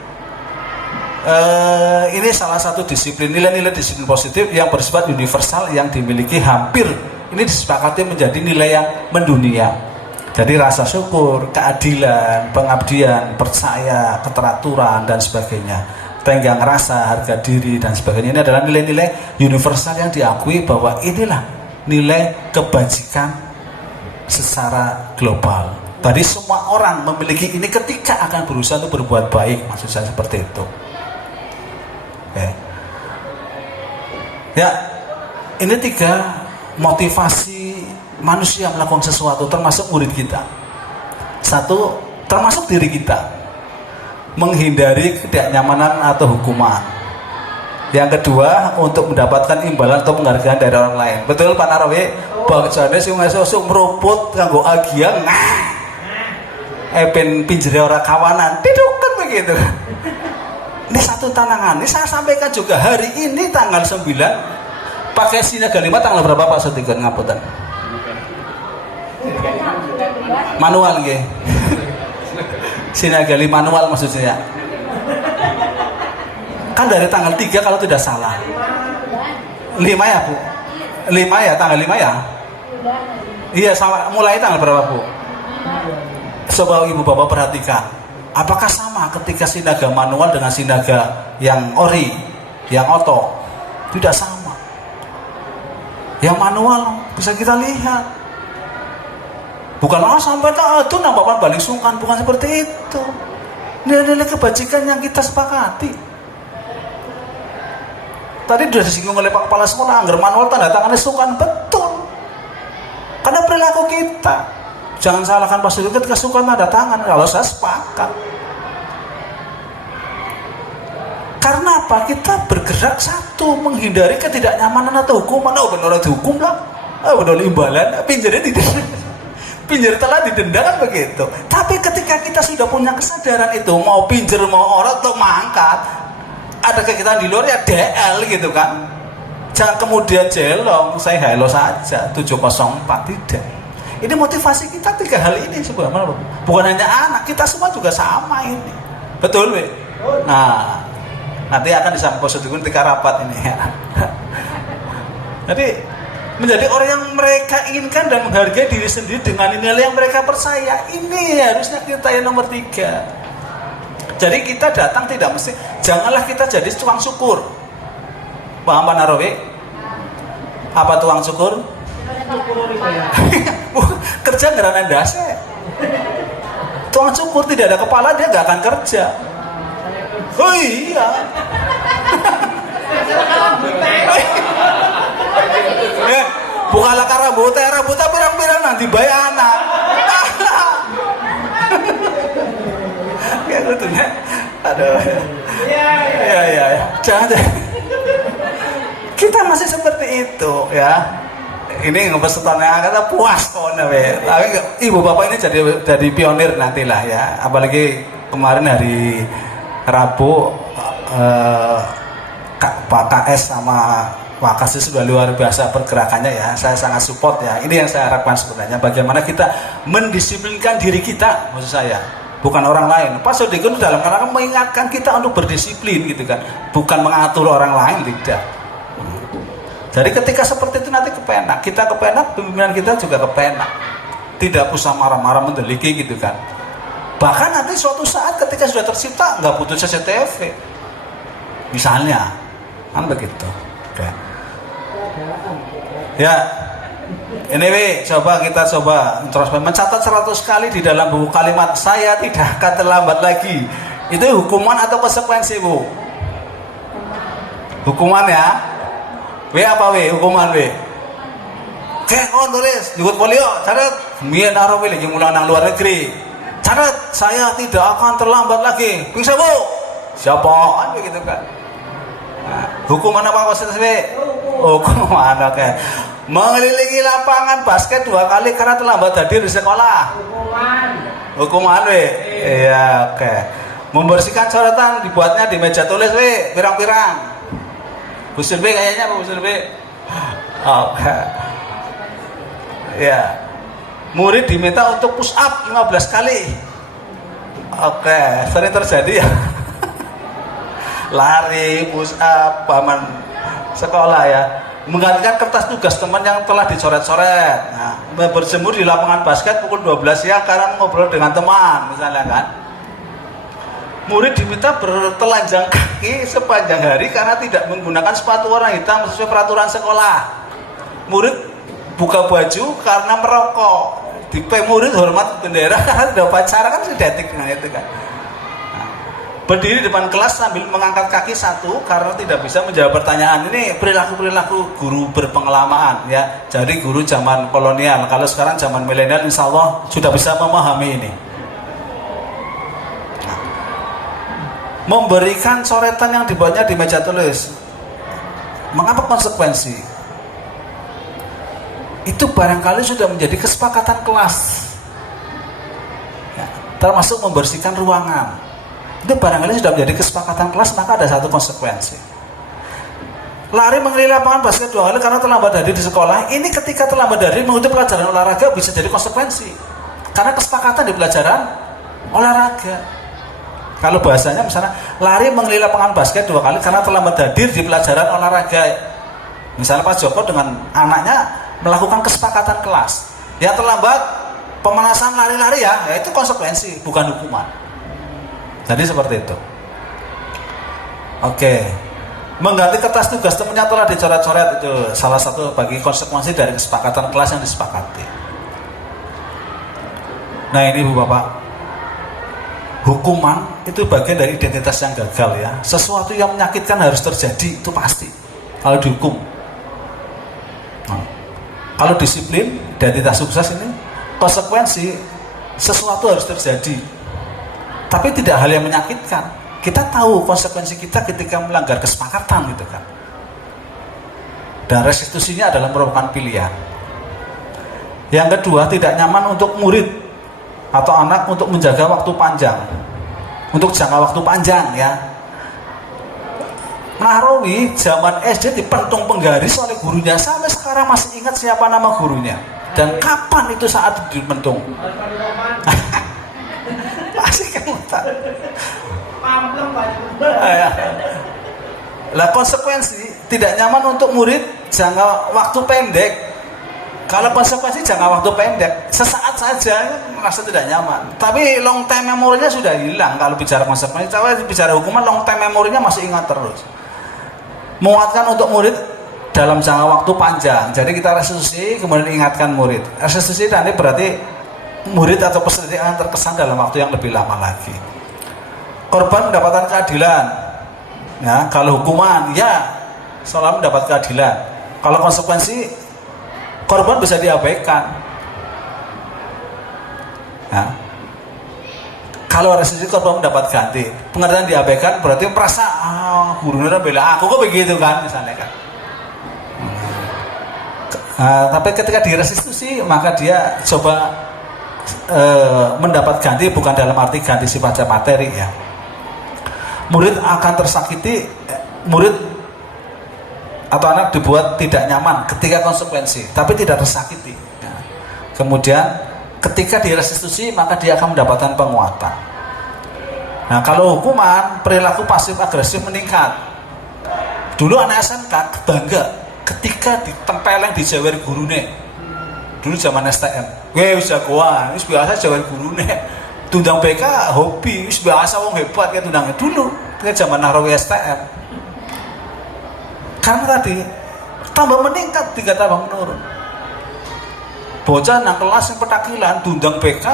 ini salah satu disiplin, nilai-nilai disiplin positif yang bersifat universal yang dimiliki hampir, ini disepakati menjadi nilai yang mendunia. Jadi rasa syukur, keadilan, pengabdian, percaya, keteraturan dan sebagainya, tenggang rasa, harga diri dan sebagainya. Ini adalah nilai-nilai universal yang diakui bahwa inilah nilai kebajikan secara global. Tadi semua orang memiliki ini ketika akan berusaha untuk berbuat baik, maksud saya seperti itu. Ya, ini 3 motivasi manusia melakukan sesuatu, termasuk murid kita. 1, termasuk diri kita, menghindari ketidaknyamanan atau hukuman. Yang kedua, untuk mendapatkan imbalan atau penghargaan dari orang lain. Betul Pak Narawi? Bangsane sing esuk meruput kanggo agian, ben pinjere ora kawanan, tidukan begitu. Ini satu tantangan. Ini saya sampaikan juga hari ini tanggal 9 pakai Sinaga 5 tanggal berapa Pak Sotikan ngapunten? Manual nggih. Sinaga 5 manual maksudnya. Kan dari tanggal 3 kalau tidak salah. 5 ya Bu? 5 ya, tanggal 5 ya? Iya, sama, mulai tanggal berapa Bu? Coba Ibu Bapak perhatikan. Apakah sama ketika sinaga manual dengan sinaga yang ori, yang oto? Tidak sama. Yang manual bisa kita lihat. Bukan sampai tak itu nampakan balik sungkan, bukan seperti itu. Nilai-nilai kebajikan yang kita sepakati. Tadi sudah disinggung oleh Pak Kepala Sekolah, anggar manual tanda tangannya sungkan, betul. Karena perilaku kita. Jangan salahkan Pak Sudi ketika sungkan tanda tangan. Kalau saya sepakat. Karena apa? Kita bergerak satu, menghindari ketidaknyamanan atau hukuman. Oh benar dihukum lah. Oh benar imbalan. Pinjarnya tidak. Pinjar telah didenda kan begitu. Tapi ketika kita sudah punya kesadaran itu, mau pinjar mau orang atau mangkat, ada kegiatan di luar ya DL gitu kan. Jangan kemudian jelong, saya halo saja 704, tidak. Ini motivasi kita 3 hal ini sebenarnya. Bukan hanya anak, kita semua juga sama ini. Betul, Be? Nah, nanti akan disampaikan Sodikun ketika rapat ini ya. Jadi menjadi orang yang mereka inginkan dan menghargai diri sendiri dengan nilai yang mereka percaya. Ini harusnya kita yang nomor 3. Jadi kita datang tidak mesti, janganlah kita jadi tukang syukur. Paham Pak Narawi? Apa tukang syukur? Kerja ngerana dasi. Tukang syukur tidak ada kepala, dia nggak akan kerja. Oh iya. Bukalah rambutnya pirang-pirang nanti bayar anak. Ya gitu ya. Aduh. Ya. Jangan. Kita masih seperti itu ya. Ini ngepesetannya kata puas kok nabe. Tapi ibu bapak ini jadi pionir nantilah ya. Apalagi kemarin hari Rabu Pak KS sama Pak Kasih sudah luar biasa pergerakannya ya. Saya sangat support ya. Ini yang saya harapkan sebenarnya. Bagaimana kita mendisiplinkan diri kita, maksud saya. Bukan orang lain. Pak Sodikun dalam rangka mengingatkan kita untuk berdisiplin gitu kan. Bukan mengatur orang lain, tidak. Jadi ketika seperti itu nanti kepenak. Kita kepenak, pimpinan kita juga kepenak. Tidak usah marah-marah mendeliki gitu kan. Bahkan nanti suatu saat ketika sudah tercipta nggak butuh CCTV. Misalnya, kan begitu. Oke. Ya, ini kita coba introspeksi, mencatat 100 kali di dalam buku kalimat saya tidak akan terlambat lagi. Itu hukuman atau konsekuensi, Bu? Hukuman ya. W apa W? Hukuman W. Kayak kau tulis, jukut folio, catat. Mien Arabi lagi mulang nang luar negeri. Catat, saya tidak akan terlambat lagi. Bisa Bu? Siapa? Kan begitu kan. Nah, hukuman apa konsekuensi? Hukuman oke. Mengelilingi lapangan basket 2 kali karena terlambat hadir di sekolah. Hukuman W. Iya oke. Membersihkan coretan dibuatnya di meja tulis W. Pirang-pirang. Busul B kayaknya apa Busul B? Oke. Ya. Murid diminta untuk push up 15 kali. Oke, sering terjadi ya. Lari, push up, paman sekolah ya. Menggantikan kertas tugas teman yang telah dicoret-coret. Nah, berjemur di lapangan basket pukul 12 siang karena ngobrol dengan teman, misalnya kan. Murid diminta bertelanjang kaki sepanjang hari karena tidak menggunakan sepatu warna hitam sesuai peraturan sekolah. Murid buka baju karena merokok. Murid hormat bendera karena sudah pacaran kan sudah etik dengan itu kan. Nah, berdiri depan kelas sambil mengangkat kaki satu karena tidak bisa menjawab pertanyaan. Ini perilaku guru berpengalaman ya. Jadi guru zaman kolonial. Kalau sekarang zaman milenial insya Allah sudah bisa memahami ini. Memberikan coretan yang dibuatnya di meja tulis. Mengapa konsekuensi? Itu barangkali sudah menjadi kesepakatan kelas ya, termasuk membersihkan ruangan. Itu barangkali sudah menjadi kesepakatan kelas, maka ada satu konsekuensi. Lari mengelilingi lapangan basket 2 kali karena terlambat hadir di sekolah. Ini ketika terlambat hadir mengikuti pelajaran olahraga bisa jadi konsekuensi karena kesepakatan di pelajaran olahraga. Kalau bahasanya misalnya lari mengelilingi lapangan basket 2 kali karena terlambat hadir di pelajaran olahraga. Misalnya Pak Joko dengan anaknya melakukan kesepakatan kelas. Yang terlambat pemanasan lari-lari ya itu konsekuensi, bukan hukuman. Jadi seperti itu. Oke. Mengganti kertas tugas temannya telah dicoret-coret itu salah satu bagi konsekuensi dari kesepakatan kelas yang disepakati. Nah ini Bu Bapak. Hukuman itu bagian dari identitas yang gagal ya. Sesuatu yang menyakitkan harus terjadi, itu pasti kalau dihukum. Nah, kalau disiplin, identitas sukses ini konsekuensi sesuatu harus terjadi. Tapi tidak hal yang menyakitkan. Kita tahu konsekuensi kita ketika melanggar kesepakatan gitu kan. Dan restitusinya adalah merupakan pilihan. Yang kedua, tidak nyaman untuk murid atau anak untuk menjaga waktu panjang, untuk jangka waktu panjang ya. Nahrawi zaman SD dipentung penggaris oleh gurunya, sampai sekarang masih ingat siapa nama gurunya dan kapan itu saat dipentung. Masih kamu tahu. Lah konsekuensi tidak nyaman untuk murid jangka waktu pendek. Kalau konsekuensi jangka waktu pendek, sesaat saja merasa tidak nyaman. Tapi long time memorinya sudah hilang. Kalau bicara konsekuensi, kalau bicara hukuman, long time memorinya masih ingat terus. Menguatkan untuk murid dalam jangka waktu panjang. Jadi kita restitusi, kemudian ingatkan murid. Restitusi nanti berarti murid atau peserta akan terkesan dalam waktu yang lebih lama lagi. Korban mendapatkan keadilan. Ya, kalau hukuman, ya selalu mendapat keadilan. Kalau konsekuensi, korban bisa diabaikan. Ya. Kalau restitusi, korban mendapat ganti. Pengertian diabaikan berarti merasa gurunya udah bela aku kok begitu kan, misalnya kan. Tapi ketika direstitusi, maka dia coba mendapat ganti, bukan dalam arti ganti sifatnya materi ya. Murid akan tersakiti, murid atau anak dibuat tidak nyaman ketika konsekuensi, tapi tidak tersakiti ya. Kemudian ketika direstitusi, maka dia akan mendapatkan penguatan. Nah, kalau hukuman, perilaku pasif agresif meningkat. Dulu anak SMK bangga ketika ditempeleng di jewer gurune. Dulu zaman STM, wis jagoan, wis biasa jewer gurune. Tundang BK hobi, wis biasa wong hebat kayak tundangnya dulu. Ketika zaman Nahrawi STM. Karena tadi tambah meningkat, tidak tambah menurun. Bocah nang kelas yang petakilan tundang BK.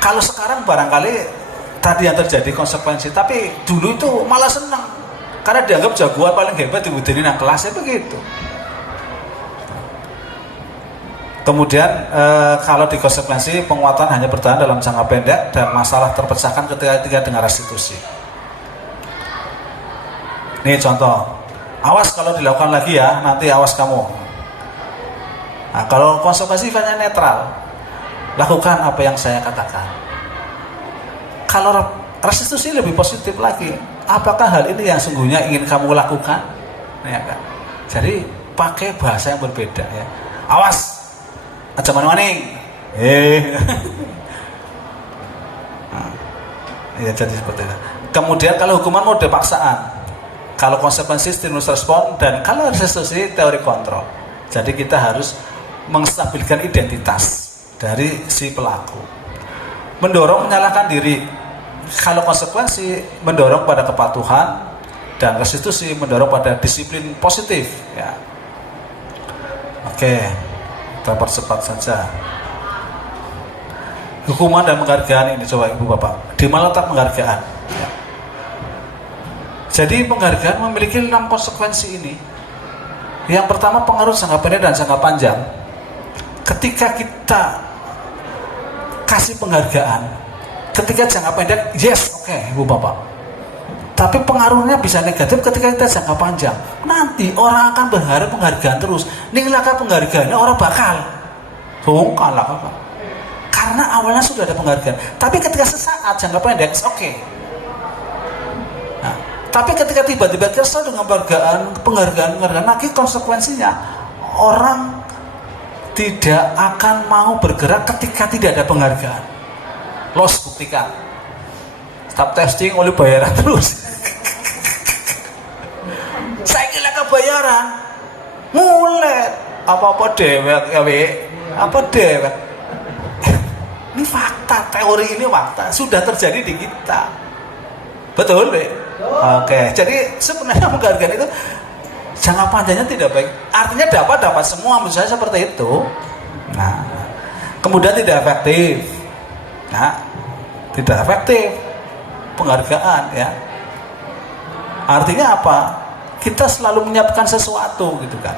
Kalau sekarang barangkali tadi yang terjadi konsekuensi, tapi dulu itu malah senang karena dianggap jagoan paling hebat dibudini nang kelasnya begitu. Kemudian kalau di konsekuensi, penguatan hanya bertahan dalam jangka pendek dan masalah terpecahkan ketika dengan restitusi. Ini contoh, awas kalau dilakukan lagi ya, nanti awas kamu. Nah, kalau konsekuensi sifatnya netral, lakukan apa yang saya katakan. Kalau restitusi lebih positif lagi, apakah hal ini yang sungguhnya ingin kamu lakukan? Ya, kan? Jadi pakai bahasa yang berbeda ya. Awas, aja maning. Nah, ya jadi seperti itu. Kemudian kalau hukuman mode paksaan, kalau konsekuensi stimulus respon, dan kalau restitusi teori kontrol. Jadi kita harus menstabilkan identitas dari si pelaku. Mendorong menyalahkan diri. Kalau konsekuensi mendorong pada kepatuhan, dan restitusi mendorong pada disiplin positif ya. Oke, kita percepat saja. Hukuman dan penghargaan ini, coba Ibu Bapak, di mana letak penghargaan ya. Jadi penghargaan memiliki 6 konsekuensi ini. Yang pertama, pengaruh jangka pendek dan jangka panjang. Ketika kita kasih penghargaan, ketika jangka pendek, yes, oke, Ibu Bapak. Tapi pengaruhnya bisa negatif ketika kita jangka panjang. Nanti orang akan berharap penghargaan terus. Nilai penghargaannya orang bakal bongkar lah, karena awalnya sudah ada penghargaan. Tapi ketika sesaat jangka pendek, oke. Nah, tapi ketika tiba-tiba kesal dengan penghargaan, lagi konsekuensinya orang tidak akan mau bergerak ketika tidak ada penghargaan. Los buktikan. Stop testing oleh bayaran terus. Saya kira kebayaran. Mulai apa-apa dewek ya apa dewek. Ini fakta, teori ini fakta sudah terjadi di kita. Betul, Be? Oke, jadi sebenarnya penghargaan itu jangka panjangnya tidak baik. Artinya dapat semua, menurut saya seperti itu. Nah, kemudian tidak efektif. Nah, tidak efektif penghargaan ya. Artinya apa? Kita selalu menyiapkan sesuatu gitu kan.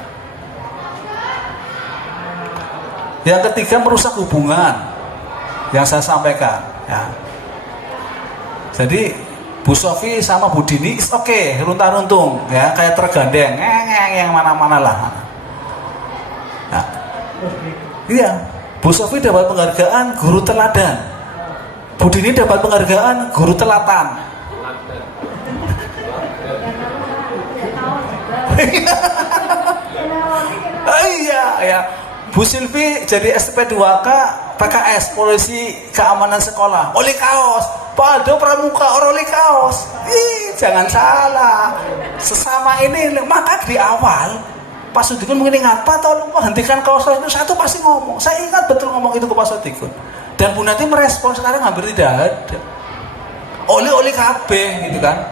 Yang ketiga, merusak hubungan yang saya sampaikan ya. Jadi Bu Sofi sama Bu Dini is oke, runtah-runtung ya, kayak tergandeng, yang mana-mana lah. Nah, iya, Bu Sofi dapat penghargaan guru teladan, Bu Dini dapat penghargaan guru telatan. Iya, ya. Bu Silvi jadi SP 2K PKS, polisi keamanan sekolah, oli kaos. Pak Aldo pramuka oli kaos. Ih, jangan salah. Sesama ini, maka di awal Pak Sudikun mungkin ingat, Pak tolong hentikan kaos itu, saya tuh pasti ngomong, saya ingat betul ngomong itu ke Pak Sudikun. Dan Bu Nati merespon, sekarang hampir tidak ada. Oli kabeh gitu kan,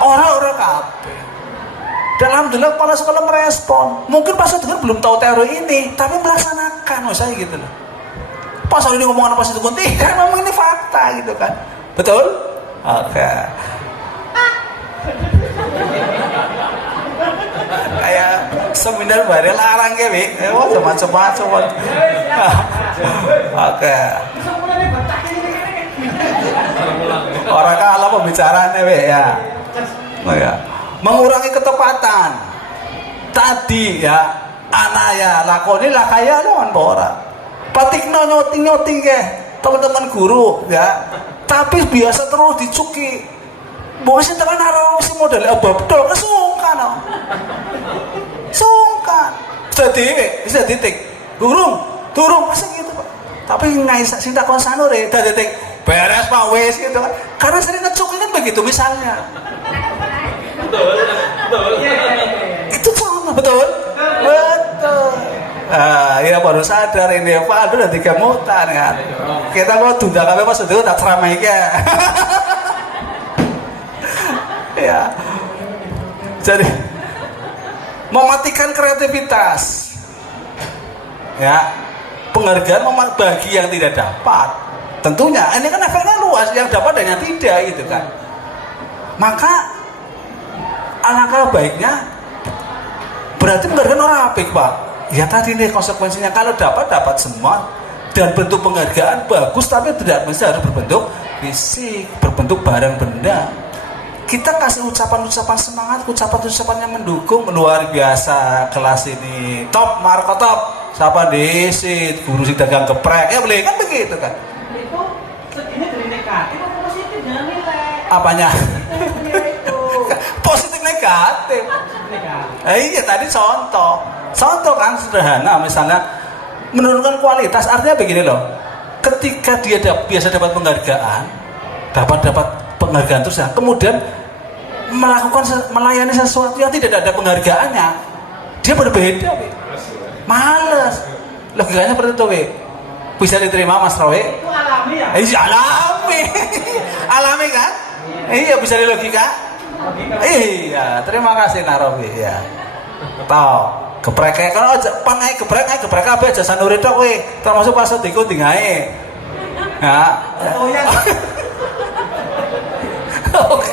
orang kabeh. Dan alhamdulillah kepala sekolah merespon. Mungkin Pak Sudikun belum tahu teori ini, tapi melaksanakan, saya gitu loh. Pas ini ngomong apa Pak Sudikun, tidak, memang ini fakta gitu kan, betul? Oke. Kayak seminar bareng larang ya, Wi. Macam-macam. Oke. Orang kalah pembicaraannya, Wi ya. Oh ya. Mengurangi ketepatan. Tadi ya, anaya lakoni lah kaya lawan ora. Patikno nyoting ke teman-teman guru ya. Tapi biasa terus dicuki. Bosnya tekan arah si model betul kesungkan. Sungkan. Bisa titik. Turun masa gitu, Pak. Tapi ngai sing takon sanure titik beres Pak wes gitu kan. Karena sering ngecuki kan begitu misalnya. Betul. Itu sama betul. Ya baru sadar ini Pak Aldo udah 3 mutan kan. Kita mau tunda kabeh pas itu tak ceramah iki. Ya. Jadi mematikan kreativitas. Ya. Penghargaan bagi yang tidak dapat. Tentunya ini kan efeknya luas, yang dapat dan yang tidak gitu kan. Maka alangkah baiknya berarti penghargaan orang apik, Pak. Ya tadi nih konsekuensinya, kalau dapat semua dan bentuk penghargaan bagus, tapi tidak mesti harus berbentuk fisik, berbentuk barang benda. Kita kasih ucapan-ucapan semangat, ucapan-ucapan yang mendukung, luar biasa kelas ini, top, Marco top, siapa desit, guru si dagang geprek, ya boleh kan begitu kan? Itu segini dari negatif atau positif jangan nilai. Apanya? Positif negatif. Iya tadi contoh kan sederhana, misalnya menurunkan kualitas, artinya begini loh, ketika dia biasa dapat penghargaan, dapat penghargaan terus ya, kemudian melayani sesuatu yang tidak ada penghargaannya, dia berbeda, males. Logikanya seperti itu, bisa diterima Mas Rawi? Itu alami ya? Iya alami kan? Iya bisa dilogika. Iya, terima kasih Narobi ya. Tahu geprek kayak kalau pangai geprek apa aja sanuri tok we, termasuk pas diku dingae. Ya. Oke.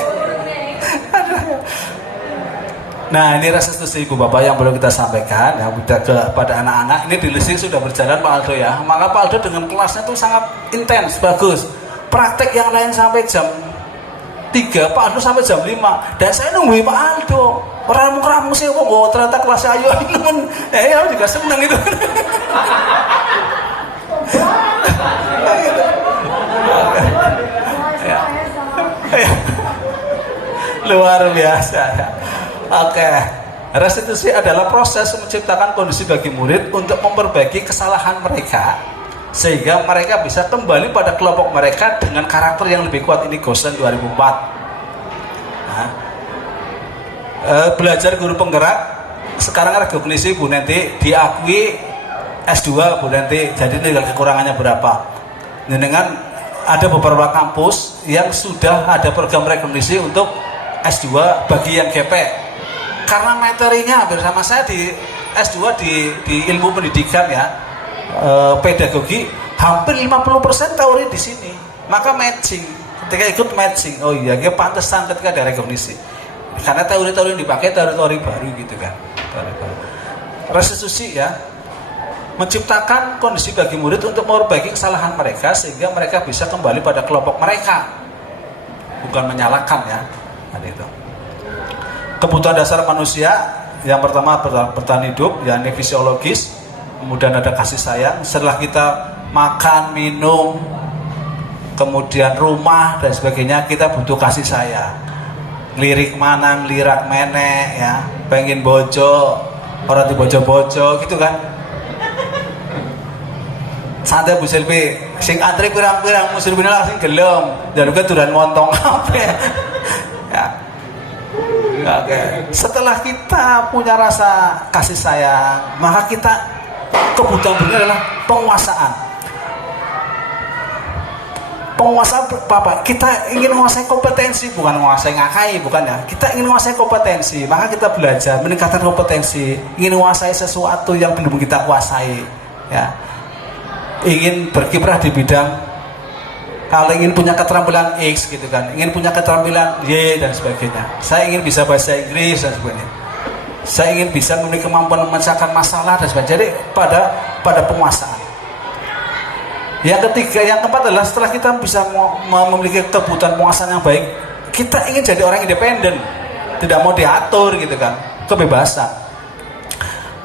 Nah ini restitusi Ibu Bapak yang perlu kita sampaikan ya kepada anak-anak. Ini di listing sudah berjalan Pak Aldo ya. Maka Pak Aldo dengan kelasnya itu sangat intens, bagus. Praktek yang lain sampai jam 3, Pak Aldo sampai jam 5. Dan saya nungguin Pak Aldo. Ramu sih, oh ternyata kelasnya ayo temen. Ya juga seneng itu. Luar biasa. Oke. Restitusi adalah proses menciptakan kondisi bagi murid untuk memperbaiki kesalahan mereka sehingga mereka bisa kembali pada kelompok mereka dengan karakter yang lebih kuat. Ini Gosen 2004. Nah, belajar guru penggerak sekarang rekognisi Bu Nenti diakui S2 Bu Nenti, jadi tinggal kekurangannya berapa. Dengan ada beberapa kampus yang sudah ada program rekognisi untuk S2 bagi yang GP. Karena materinya hampir sama saya di S2 di ilmu pendidikan ya, pedagogi, hampir 50% teori di sini. Maka matching, ketika ikut matching, oh iya, dia pantesan ketika ada rekognisi. Karena teori-teori yang dipakai teori-teori baru gitu kan. Restitusi ya, menciptakan kondisi bagi murid untuk memperbaiki kesalahan mereka sehingga mereka bisa kembali pada kelompok mereka, bukan menyalahkan ya. Tadi itu. Kebutuhan dasar manusia yang pertama bertahan hidup, ya ini fisiologis, kemudian ada kasih sayang. Setelah kita makan, minum, kemudian rumah dan sebagainya, kita butuh kasih sayang. Lirik manang, lirak menek, ya, pengen bojo, orang di bojo-bojo, gitu kan? Santai Bu Silvi, sing antri pirang-pirang, Bu Silvi langsung gelem, dan juga duran montong apa ya? Oke. Setelah kita punya rasa kasih sayang, maka kita kebutuhan berikutnya adalah penguasaan. Penguasaan apa? Kita ingin menguasai kompetensi, bukan menguasai ngakai, bukan ya. Kita ingin menguasai kompetensi, maka kita belajar meningkatkan kompetensi. Ingin menguasai sesuatu yang belum kita kuasai, ya. Ingin berkiprah di bidang, kalau ingin punya keterampilan X gitu kan, ingin punya keterampilan Y dan sebagainya. Saya ingin bisa bahasa Inggris dan sebagainya. Saya ingin bisa memiliki kemampuan memecahkan masalah dan sebagainya. Jadi pada penguasaan. Yang ketiga, yang keempat adalah setelah kita bisa memiliki kebutuhan penguasaan yang baik, kita ingin jadi orang independen, tidak mau diatur gitu kan, kebebasan.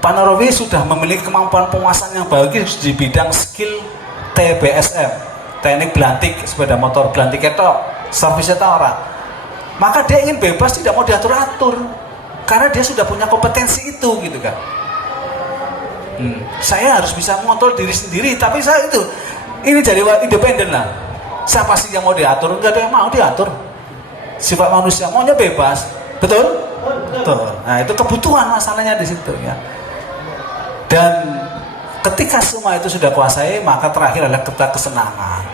Pak Narawi sudah memiliki kemampuan penguasaan yang bagus di bidang skill TBSM, teknik belantik sepeda motor, belantik ketok, servisnya orang. Maka dia ingin bebas, tidak mau diatur-atur, karena dia sudah punya kompetensi itu gitu kan. Saya harus bisa mengontrol diri sendiri, tapi saya ini jadi independen lah. Siapa sih yang mau diatur? Enggak ada yang mau diatur. Sifat manusia maunya bebas, betul? Betul. Nah itu kebutuhan masalahnya di situ ya. Dan ketika semua itu sudah kuasai, maka terakhir adalah kesenangan.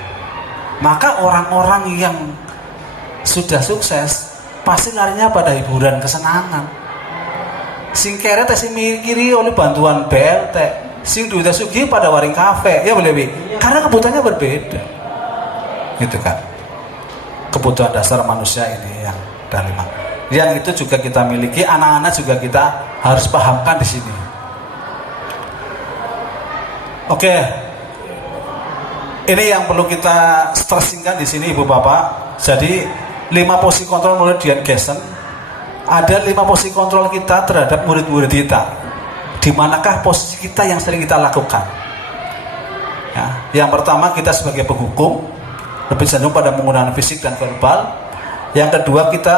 Maka orang-orang yang sudah sukses pasti larinya pada hiburan, kesenangan. Sing kere sing mikiri oleh bantuan BLT. Sing duitnya sugih pada waring kafe, ya boleh bi, karena kebutuhannya berbeda, gitu kan. Kebutuhan dasar manusia ini yang dari mana? Yang itu juga kita miliki, anak-anak juga kita harus pahamkan di sini. Oke, ini yang perlu kita stressingkan di sini, ibu bapak. Jadi 5 posisi kontrol menurut Dian Gessen, ada 5 posisi kontrol kita terhadap murid-murid kita. Di manakah posisi kita yang sering kita lakukan? Ya, yang pertama kita sebagai penghukum, lebih cenderung pada menggunakan fisik dan verbal. Yang kedua kita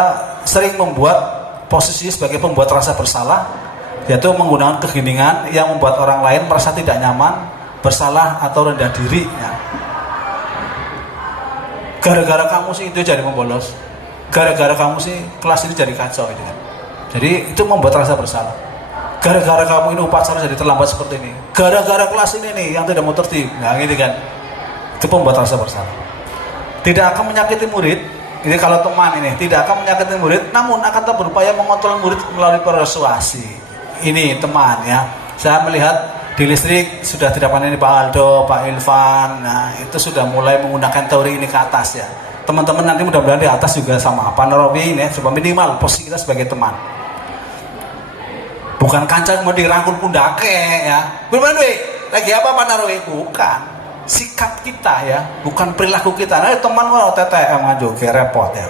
sering membuat posisi sebagai pembuat rasa bersalah, yaitu menggunakan keheningan yang membuat orang lain merasa tidak nyaman, bersalah atau rendah diri. Ya. Gara-gara kamu sih itu jadi membolos, gara-gara kamu sih kelas ini jadi kacau gitu kan. Jadi itu membuat rasa bersalah. Gara-gara kamu ini upacara jadi terlambat seperti ini, gara-gara kelas ini nih yang tidak mau tertib, nah gitu kan. Itu membuat rasa bersalah. Tidak akan menyakiti murid. Ini kalau teman ini tidak akan menyakiti murid, namun akan tetap berupaya mengontrol murid melalui persuasi. Ini teman ya. Saya melihat di listrik sudah tidak pandai Pak Aldo, Pak Ilvan. Nah itu sudah mulai menggunakan teori ini ke atas ya. Teman-teman nanti mudah-mudahan di atas juga sama Pak Narawi ini, supaya minimal posisi kita sebagai teman. Bukan kancang mau dirangkul pundake ya. Gimana lagi apa Pak Narawi? Bukan. Sikap kita ya, bukan perilaku kita. Nah, teman mau TTM ngajoge repot ya.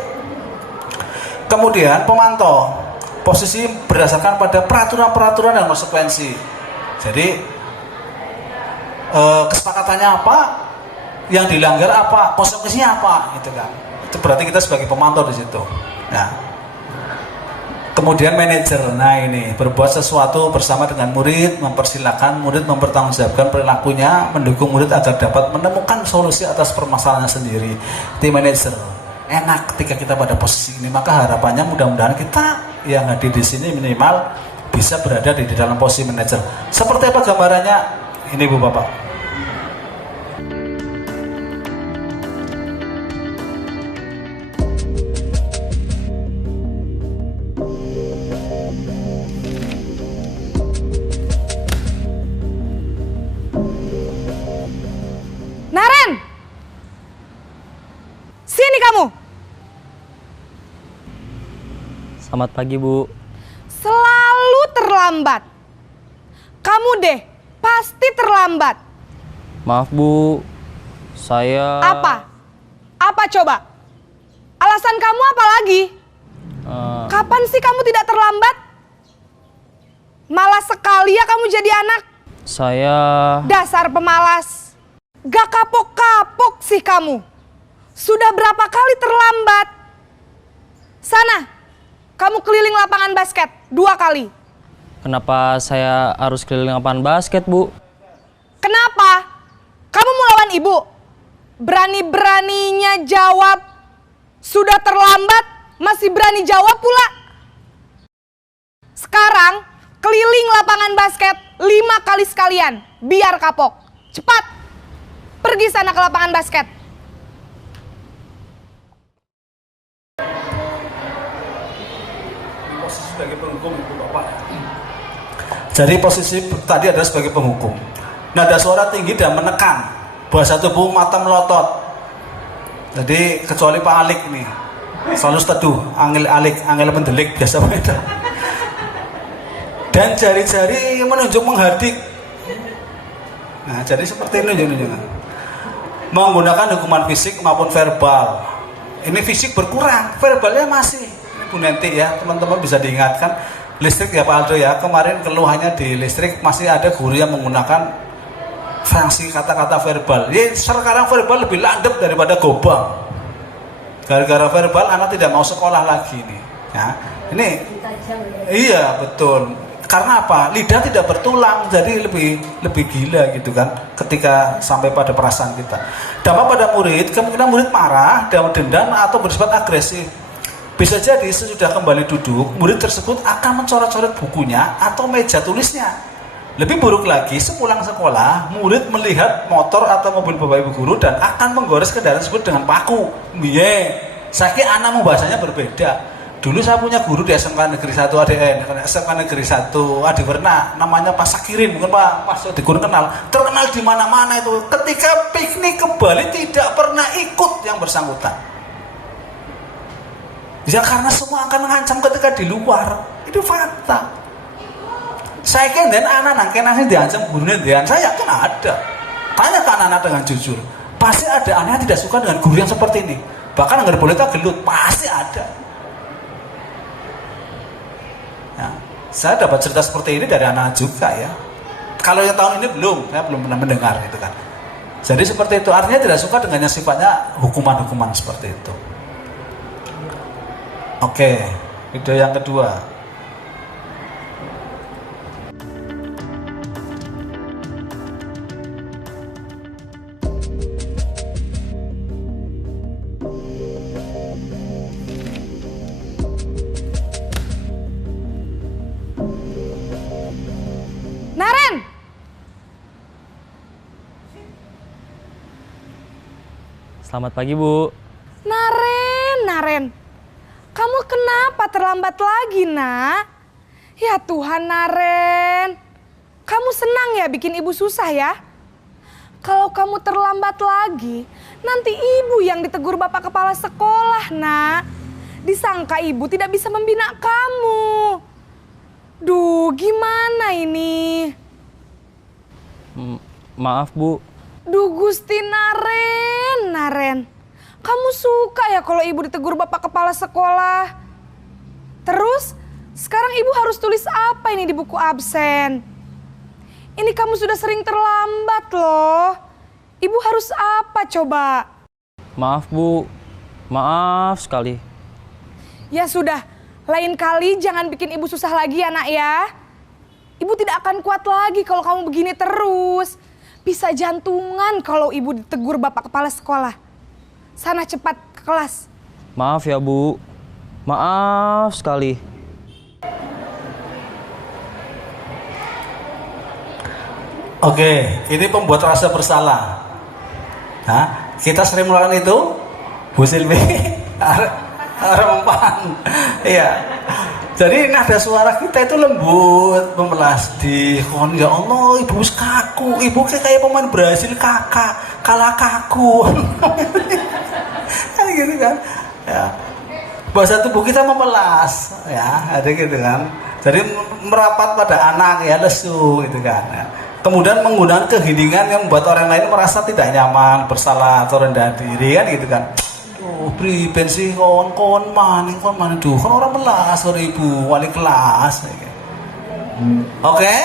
Kemudian pemantau. Posisi berdasarkan pada peraturan-peraturan dan konsekuensi. Jadi kesepakatannya apa? Yang dilanggar apa? Konsekuensinya apa? Gitu kan. Itu berarti kita sebagai pemantau di situ. Nah, kemudian manajer, nah ini berbuat sesuatu bersama dengan murid, mempersilahkan murid mempertanggungjawabkan perilakunya, mendukung murid agar dapat menemukan solusi atas permasalahannya sendiri. Tim manajer enak ketika kita pada posisi ini, maka harapannya mudah-mudahan kita yang hadir di sini minimal bisa berada di dalam posisi manajer. Seperti apa gambarannya? Ini Bu Bapak. Naren, sini kamu. Selamat pagi, Bu. Selalu terlambat. Kamu deh, pasti terlambat. Maaf, Bu. Saya... Apa? Apa coba? Alasan kamu apa lagi? Kapan sih kamu tidak terlambat? Malas sekali ya kamu jadi anak. Saya... Dasar pemalas. Gak kapok-kapok sih kamu. Sudah berapa kali terlambat? Sana, kamu keliling lapangan basket 2 kali. Kenapa saya harus keliling lapangan basket, Bu? Kenapa? Kamu mau lawan ibu? Berani-beraninya jawab. Sudah terlambat, masih berani jawab pula. Sekarang keliling lapangan basket 5 kali sekalian, biar kapok. Cepat, pergi sana ke lapangan basket. Posisi sebagai penghukum itu Bapak. Jadi posisi tadi adalah sebagai penghukum. Nada suara tinggi dan menekan, bahasa tubuh mata melotot. Jadi kecuali Pak Alik nih, selalu seteduh, angel alik, angel mendelik biasa beda. Dan jari-jari menunjuk menghardik. Nah, jadi seperti ini nunjuk-nunjuk. Menggunakan hukuman fisik maupun verbal. Ini fisik berkurang, verbalnya masih. Ini Bu Nenti ya, teman-teman bisa diingatkan. Listrik ya Pak Aldo ya, kemarin keluhannya di listrik masih ada guru yang menggunakan sanksi kata-kata verbal. Ya, sekarang verbal lebih landep daripada gobang. Gara-gara verbal anak tidak mau sekolah lagi nih. Ya, ini iya betul. Karena apa? Lidah tidak bertulang, jadi lebih gila gitu kan. Ketika sampai pada perasaan kita. Dampak pada murid, kemungkinan murid marah, dendam atau bersifat agresif. Bisa jadi sesudah kembali duduk, murid tersebut akan mencoret-coret bukunya atau meja tulisnya. Lebih buruk lagi, sepulang sekolah, murid melihat motor atau mobil bapak ibu guru dan akan menggores kendaraan tersebut dengan paku. Saya kira anak bahasanya berbeda. Dulu saya punya guru di SMK Negeri 1 ADN, SMK Negeri 1 Adiwerna, namanya Pak Sakirin, bukan Pak Sakirin kenal. Terkenal di mana-mana itu. Ketika piknik ke Bali tidak pernah ikut yang bersangkutan. Ya karena semua akan mengancam ketika di luar. Itu fakta. Saya kira dan anak-anak kenasnya diancam gurunya dia. Saya yakin ada. Tanya ke anak-anak dengan jujur. Pasti ada anak yang tidak suka dengan guru yang seperti ini. Bahkan nggak boleh gelut, pasti ada. Ya, saya dapat cerita seperti ini dari anak juga ya. Kalau yang tahun ini saya belum pernah mendengar itu kan. Jadi seperti itu, artinya tidak suka dengan yang sifatnya hukuman-hukuman seperti itu. Oke, video yang kedua. Naren! Selamat pagi, Bu. Naren. Kamu kenapa terlambat lagi, Nak? Ya Tuhan, Naren. Kamu senang ya bikin ibu susah ya? Kalau kamu terlambat lagi, nanti ibu yang ditegur bapak kepala sekolah, Nak. Disangka ibu tidak bisa membina kamu. Duh, gimana ini? Maaf, Bu. Duh, Gusti Naren. Kamu suka ya kalau ibu ditegur bapak kepala sekolah? Terus, sekarang ibu harus tulis apa ini di buku absen? Ini kamu sudah sering terlambat loh. Ibu harus apa coba? Maaf, Bu. Maaf sekali. Ya sudah, lain kali jangan bikin ibu susah lagi ya, Nak ya. Ibu tidak akan kuat lagi kalau kamu begini terus. Bisa jantungan kalau ibu ditegur bapak kepala sekolah. Sana cepat ke kelas. Maaf ya, Bu. Maaf sekali. Oke, ini pembuat rasa bersalah. Nah, kita sering melakukan itu, Bu Silvi. Rempang. Iya. Jadi nada suara kita itu lembut, memelas kon. Ya Allah, ibu kaku. Ibu kayak pemain Brasil kalah kaku. Kan gitu kan. Ya. Bahasa tubuh kita memelas, ya, ada gitu kan. Jadi merapat pada anak ya, lesu gitu kan. Ya. Kemudian menggunakan keheningan yang membuat orang lain merasa tidak nyaman, bersalah atau rendah diri kan gitu kan. Priben sih kon maning duh kan orang melas ibu wali kelas. Oke?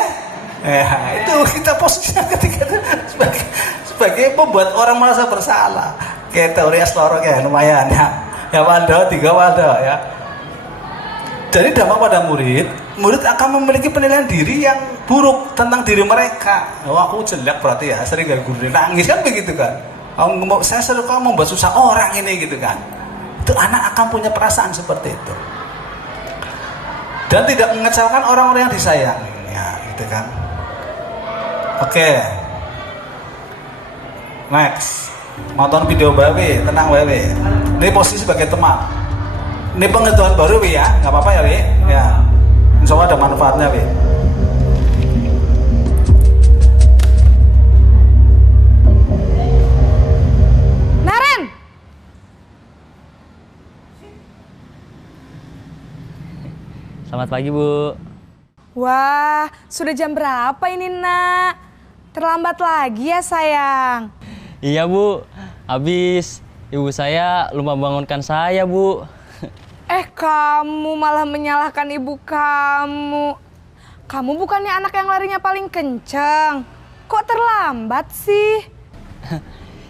Itu kita posisinya ketika sebagai pembuat orang merasa bersalah. Kayak teori Asloro ya lumayan ya. Ya Waldo, 3 Waldo ya. Jadi dampak pada murid akan memiliki penilaian diri yang buruk tentang diri mereka. Oh, aku jelek berarti ya, sering gak guru nangis kan begitu kan. Saya selalu membuat susah orang ini gitu kan. Itu anak akan punya perasaan seperti itu. dan tidak mengecewakan orang-orang yang disayangi, ya, gitu kan. Oke. Next. Nonton video Bawi, tenang Bawi. Ini posisi sebagai teman. Ini pengetahuan baru Wi ya, nggak apa-apa ya Wi. Ya, insya Allah ada manfaatnya Wi. Naren! Selamat pagi, Bu. Wah, sudah jam berapa ini nak? Terlambat lagi ya sayang. Iya, Bu. Habis ibu saya lupa bangunkan saya, Bu. Kamu malah menyalahkan ibu kamu. Kamu bukannya anak yang larinya paling kenceng. Kok terlambat sih?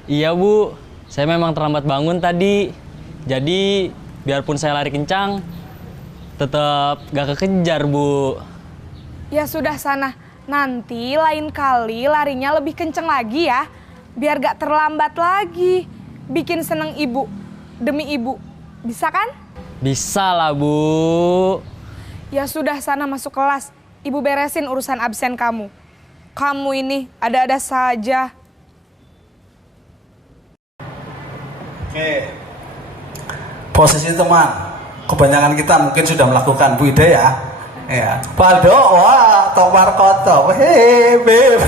Iya, Bu. Saya memang terlambat bangun tadi. Jadi, biarpun saya lari kencang, tetap gak kekejar, Bu. Ya sudah sana. Nanti lain kali larinya lebih kenceng lagi ya. Biar gak terlambat lagi. Bikin seneng ibu. Demi ibu. Bisa kan? Bisa lah, Bu. Ya sudah sana masuk kelas. Ibu beresin urusan absen kamu. Kamu ini ada-ada saja. Oke. Posisi teman. Kebanyakan kita mungkin sudah melakukan Bu Ida ya. Ya. Paldo, wah, topar kotor. Hei, beb.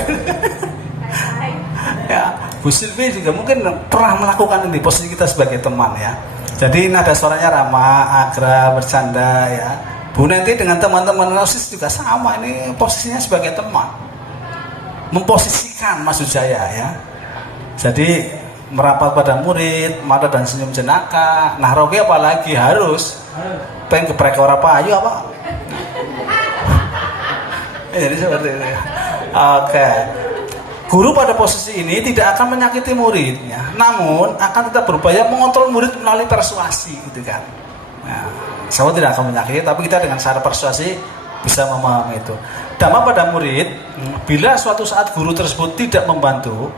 Ya, Bu Silvi juga mungkin pernah melakukan ini, posisi kita sebagai teman ya. Jadi nada suaranya ramah, akrab, bercanda ya. Bu Neti dengan teman-teman OSIS juga sama, ini posisinya sebagai teman. Memposisikan maksud saya ya. Jadi merapat pada murid, mata dan senyum jenaka. Nah, Rocky apalagi harus pengen geprek orang payu apa? Jadi seperti itu. Oke. Guru pada posisi ini tidak akan menyakiti muridnya, namun akan tetap berupaya mengontrol murid melalui persuasi, gitu kan. Nah, saya tidak akan menyakiti, tapi kita dengan cara persuasi bisa memahami itu. Dampak pada murid, bila suatu saat guru tersebut tidak membantu,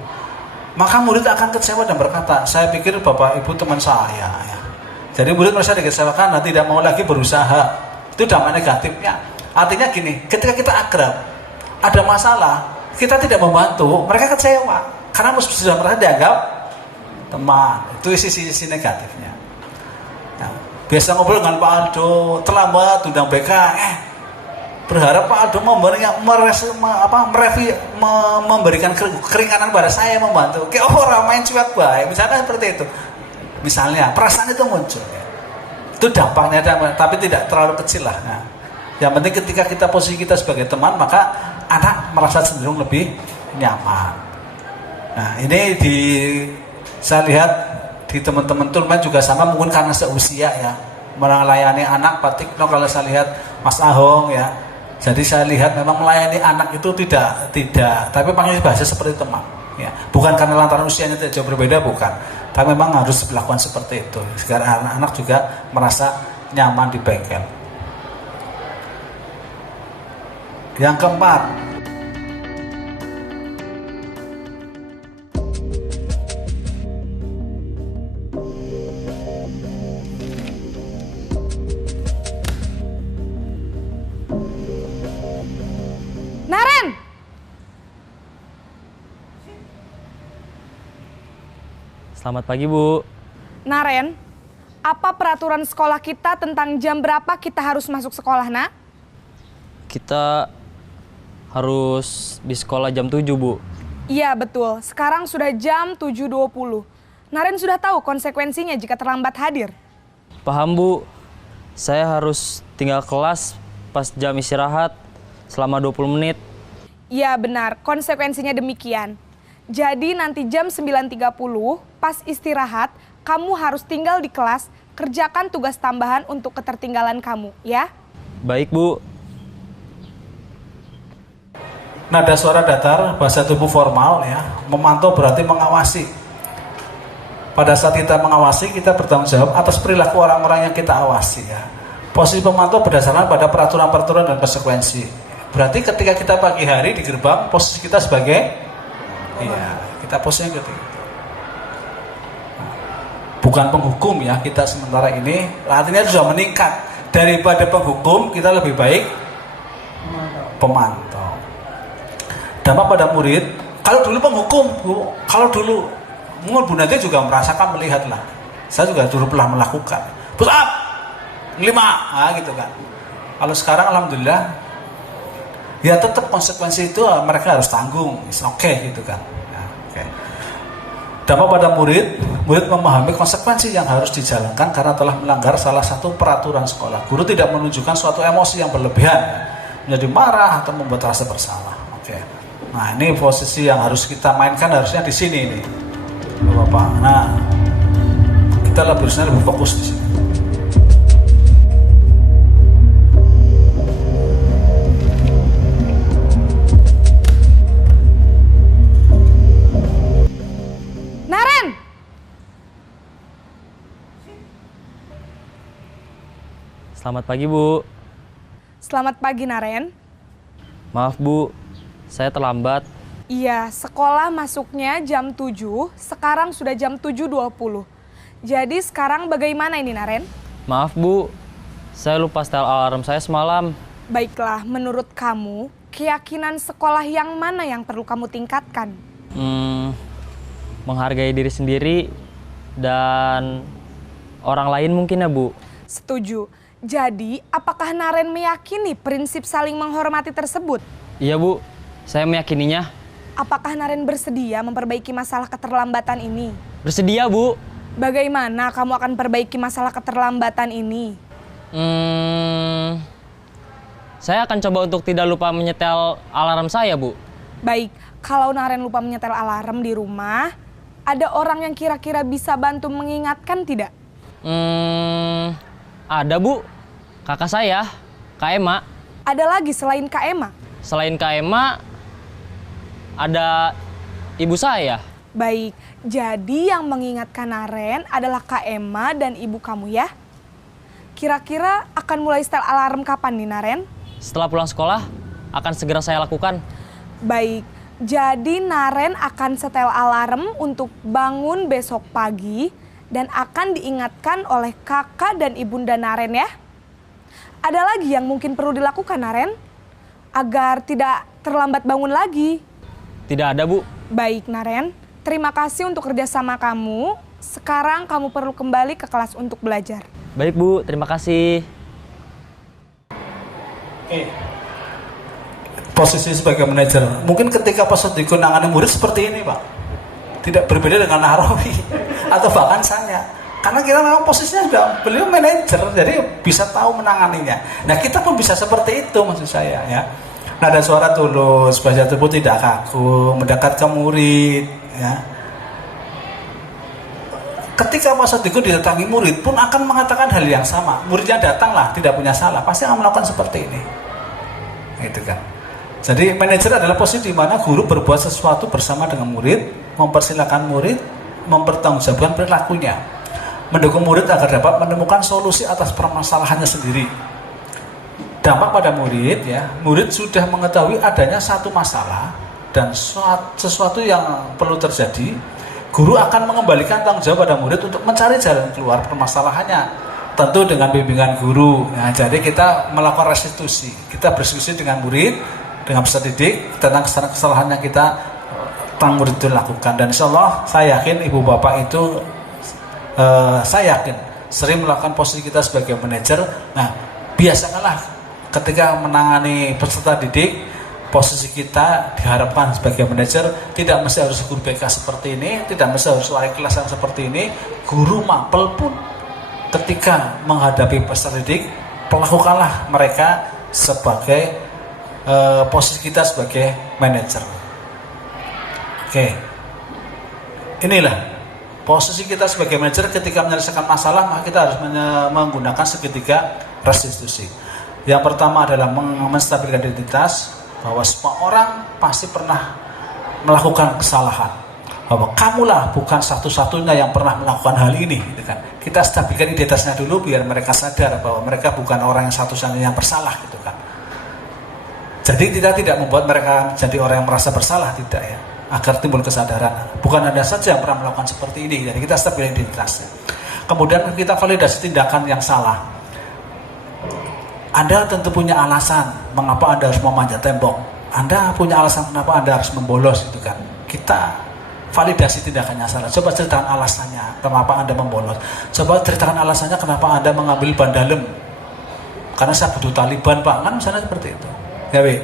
maka murid akan kecewa dan berkata, saya pikir bapak ibu teman saya. Ya. Jadi murid merasa dikecewakan dan tidak mau lagi berusaha. Itu dampak negatifnya. Artinya gini, ketika kita akrab, ada masalah, kita tidak membantu, mereka kecewa karena sudah merasa dianggap teman. Itu sisi negatifnya. Nah, biasa ngobrol dengan Pak Aldo, terlambat undang BK, berharap Pak Aldo memberikan keringanan pada saya membantu. Kayak orang main cuek baik, misalnya seperti itu. Misalnya perasaan itu muncul. Itu dampaknya, tapi tidak terlalu kecil lah. Nah, yang penting ketika kita posisi kita sebagai teman, maka anak merasa cenderung lebih nyaman. Nah, ini saya lihat di teman-teman Tulman juga sama, mungkin karena seusia ya, melayani anak. Pak Tikno kalau saya lihat, Mas Ahong ya. Jadi saya lihat memang melayani anak itu tidak, tapi panggil bahasa seperti teman. Ya, bukan karena lantaran usianya tidak jauh berbeda, bukan. Tapi memang harus dilakukan seperti itu. Sekarang anak-anak juga merasa nyaman di bengkel. Yang keempat, Naren! Selamat pagi, Bu. Naren, apa peraturan sekolah kita tentang jam berapa kita harus masuk sekolah, nak? Kita harus di sekolah jam 7, Bu. Iya, betul. Sekarang sudah jam 7.20. Naren sudah tahu konsekuensinya jika terlambat hadir. Paham, Bu. Saya harus tinggal kelas pas jam istirahat selama 20 menit. Iya, benar. Konsekuensinya demikian. Jadi nanti jam 9.30 pas istirahat, kamu harus tinggal di kelas, kerjakan tugas tambahan untuk ketertinggalan kamu, ya? Baik, Bu. nada suara datar, bahasa tubuh formal ya. Memantau berarti mengawasi. Pada saat kita mengawasi, kita bertanggung jawab atas perilaku orang-orang yang kita awasi ya. Posisi pemantau berdasarkan pada peraturan-peraturan dan konsekuensi. Berarti ketika kita pagi hari di gerbang, posisi kita sebagai kita posisinya gitu. Bukan penghukum ya, kita sementara ini artinya sudah meningkat. Daripada penghukum, kita lebih baik pemantau. Dampak pada murid, kalau dulu penghukum, kalau dulu mungkin Bu Nadia juga merasakan, melihat lah. Saya juga dulu pernah melakukan. Push up 5, gitu kan. Kalau sekarang alhamdulillah, ya tetap konsekuensi itu mereka harus tanggung, oke gitu kan. Dampak pada murid memahami konsekuensi yang harus dijalankan karena telah melanggar salah satu peraturan sekolah. Guru tidak menunjukkan suatu emosi yang berlebihan, menjadi marah atau membuat rasa bersalah. Nah, ini posisi yang harus kita mainkan harusnya di sini nih, Bapak. Nah, kita harusnya lebih fokus di sini. Selamat pagi, Bu. Selamat pagi, Naren. Maaf, Bu. Saya terlambat. Iya, sekolah masuknya jam 7, sekarang sudah jam 7.20. Jadi sekarang bagaimana ini, Naren? Maaf, Bu. Saya lupa setel alarm saya semalam. Baiklah, menurut kamu, keyakinan sekolah yang mana yang perlu kamu tingkatkan? Menghargai diri sendiri dan orang lain mungkin ya, Bu. Setuju. Jadi, apakah Naren meyakini prinsip saling menghormati tersebut? Iya, Bu. Saya meyakininya. Apakah Naren bersedia memperbaiki masalah keterlambatan ini? Bersedia, Bu. Bagaimana kamu akan perbaiki masalah keterlambatan ini? Saya akan coba untuk tidak lupa menyetel alarm saya, Bu. Baik, kalau Naren lupa menyetel alarm di rumah, ada orang yang kira-kira bisa bantu mengingatkan tidak? Ada, Bu. Kakak saya, Kak Ema. Ada lagi selain Kak Ema? Selain Kak Ema, ada ibu saya. Baik, jadi yang mengingatkan Naren adalah Kak Ema dan ibu kamu ya? Kira-kira akan mulai setel alarm kapan nih, Naren? Setelah pulang sekolah, akan segera saya lakukan. Baik, jadi Naren akan setel alarm untuk bangun besok pagi dan akan diingatkan oleh kakak dan ibunda Naren ya. Ada lagi yang mungkin perlu dilakukan, Naren? Agar tidak terlambat bangun lagi. Tidak ada, Bu. Baik, Naren. Terima kasih untuk kerjasama kamu. Sekarang kamu perlu kembali ke kelas untuk belajar. Baik, Bu. Terima kasih. Posisi sebagai manajer, mungkin ketika pas dikunangan murid seperti ini, Pak, tidak berbeda dengan Narawi atau bahkan saya, karena kita memang posisinya sudah beliau manajer, jadi bisa tahu menanganinya. Nah, kita pun bisa seperti itu, maksud saya ya. Nada suara tulus, bahasa tubuh tidak kaku, mendekat ke murid ya. Ketika Pak Sodiku didatangi murid pun akan mengatakan hal yang sama. Muridnya datanglah, tidak punya salah, pasti akan melakukan seperti ini. Gitu kan. Jadi manajer adalah posisi di mana guru berbuat sesuatu bersama dengan murid, mempersilahkan murid, mempertanggungjawabkan perilakunya, mendukung murid agar dapat menemukan solusi atas permasalahannya sendiri. Dampak pada murid ya, murid sudah mengetahui adanya satu masalah dan sesuatu yang perlu terjadi. Guru akan mengembalikan tanggung jawab pada murid untuk mencari jalan keluar permasalahannya, tentu dengan bimbingan guru. Nah, jadi kita melakukan restitusi, kita berdiskusi dengan murid, dengan peserta didik tentang kesalahan yang kita murid itu lakukan. Dan insya Allah saya yakin ibu bapak itu saya yakin sering melakukan posisi kita sebagai manajer. Nah, biasakanlah ketika menangani peserta didik, posisi kita diharapkan sebagai manajer tidak mesti harus guru BK seperti ini, tidak mesti harus wali kelas yang seperti ini. Guru mapel pun ketika menghadapi peserta didik, perlakukanlah mereka sebagai posisi kita sebagai manajer. Oke, inilah posisi kita sebagai manajer ketika menyelesaikan masalah, maka kita harus menggunakan segitiga restitusi. Yang pertama adalah menstabilkan identitas, bahwa semua orang pasti pernah melakukan kesalahan, bahwa kamulah bukan satu-satunya yang pernah melakukan hal ini, gitu kan. Kita stabilkan identitasnya dulu biar mereka sadar bahwa mereka bukan orang yang satu-satunya yang bersalah, gitu kan. Jadi kita tidak membuat mereka jadi orang yang merasa bersalah, tidak ya, agar timbul kesadaran bukan Anda saja yang pernah melakukan seperti ini. Jadi kita stabilkan identitasnya, kemudian kita validasi tindakan yang salah. Anda tentu punya alasan mengapa Anda harus memanjat tembok. Anda punya alasan kenapa Anda harus membolos, gitu kan. Kita validasi tindakannya salah. Coba ceritakan alasannya kenapa Anda membolos. Coba ceritakan alasannya kenapa Anda mengambil ban dalam. Karena saya butuh Taliban, Pak. Kan misalnya seperti itu. Ya, Wi.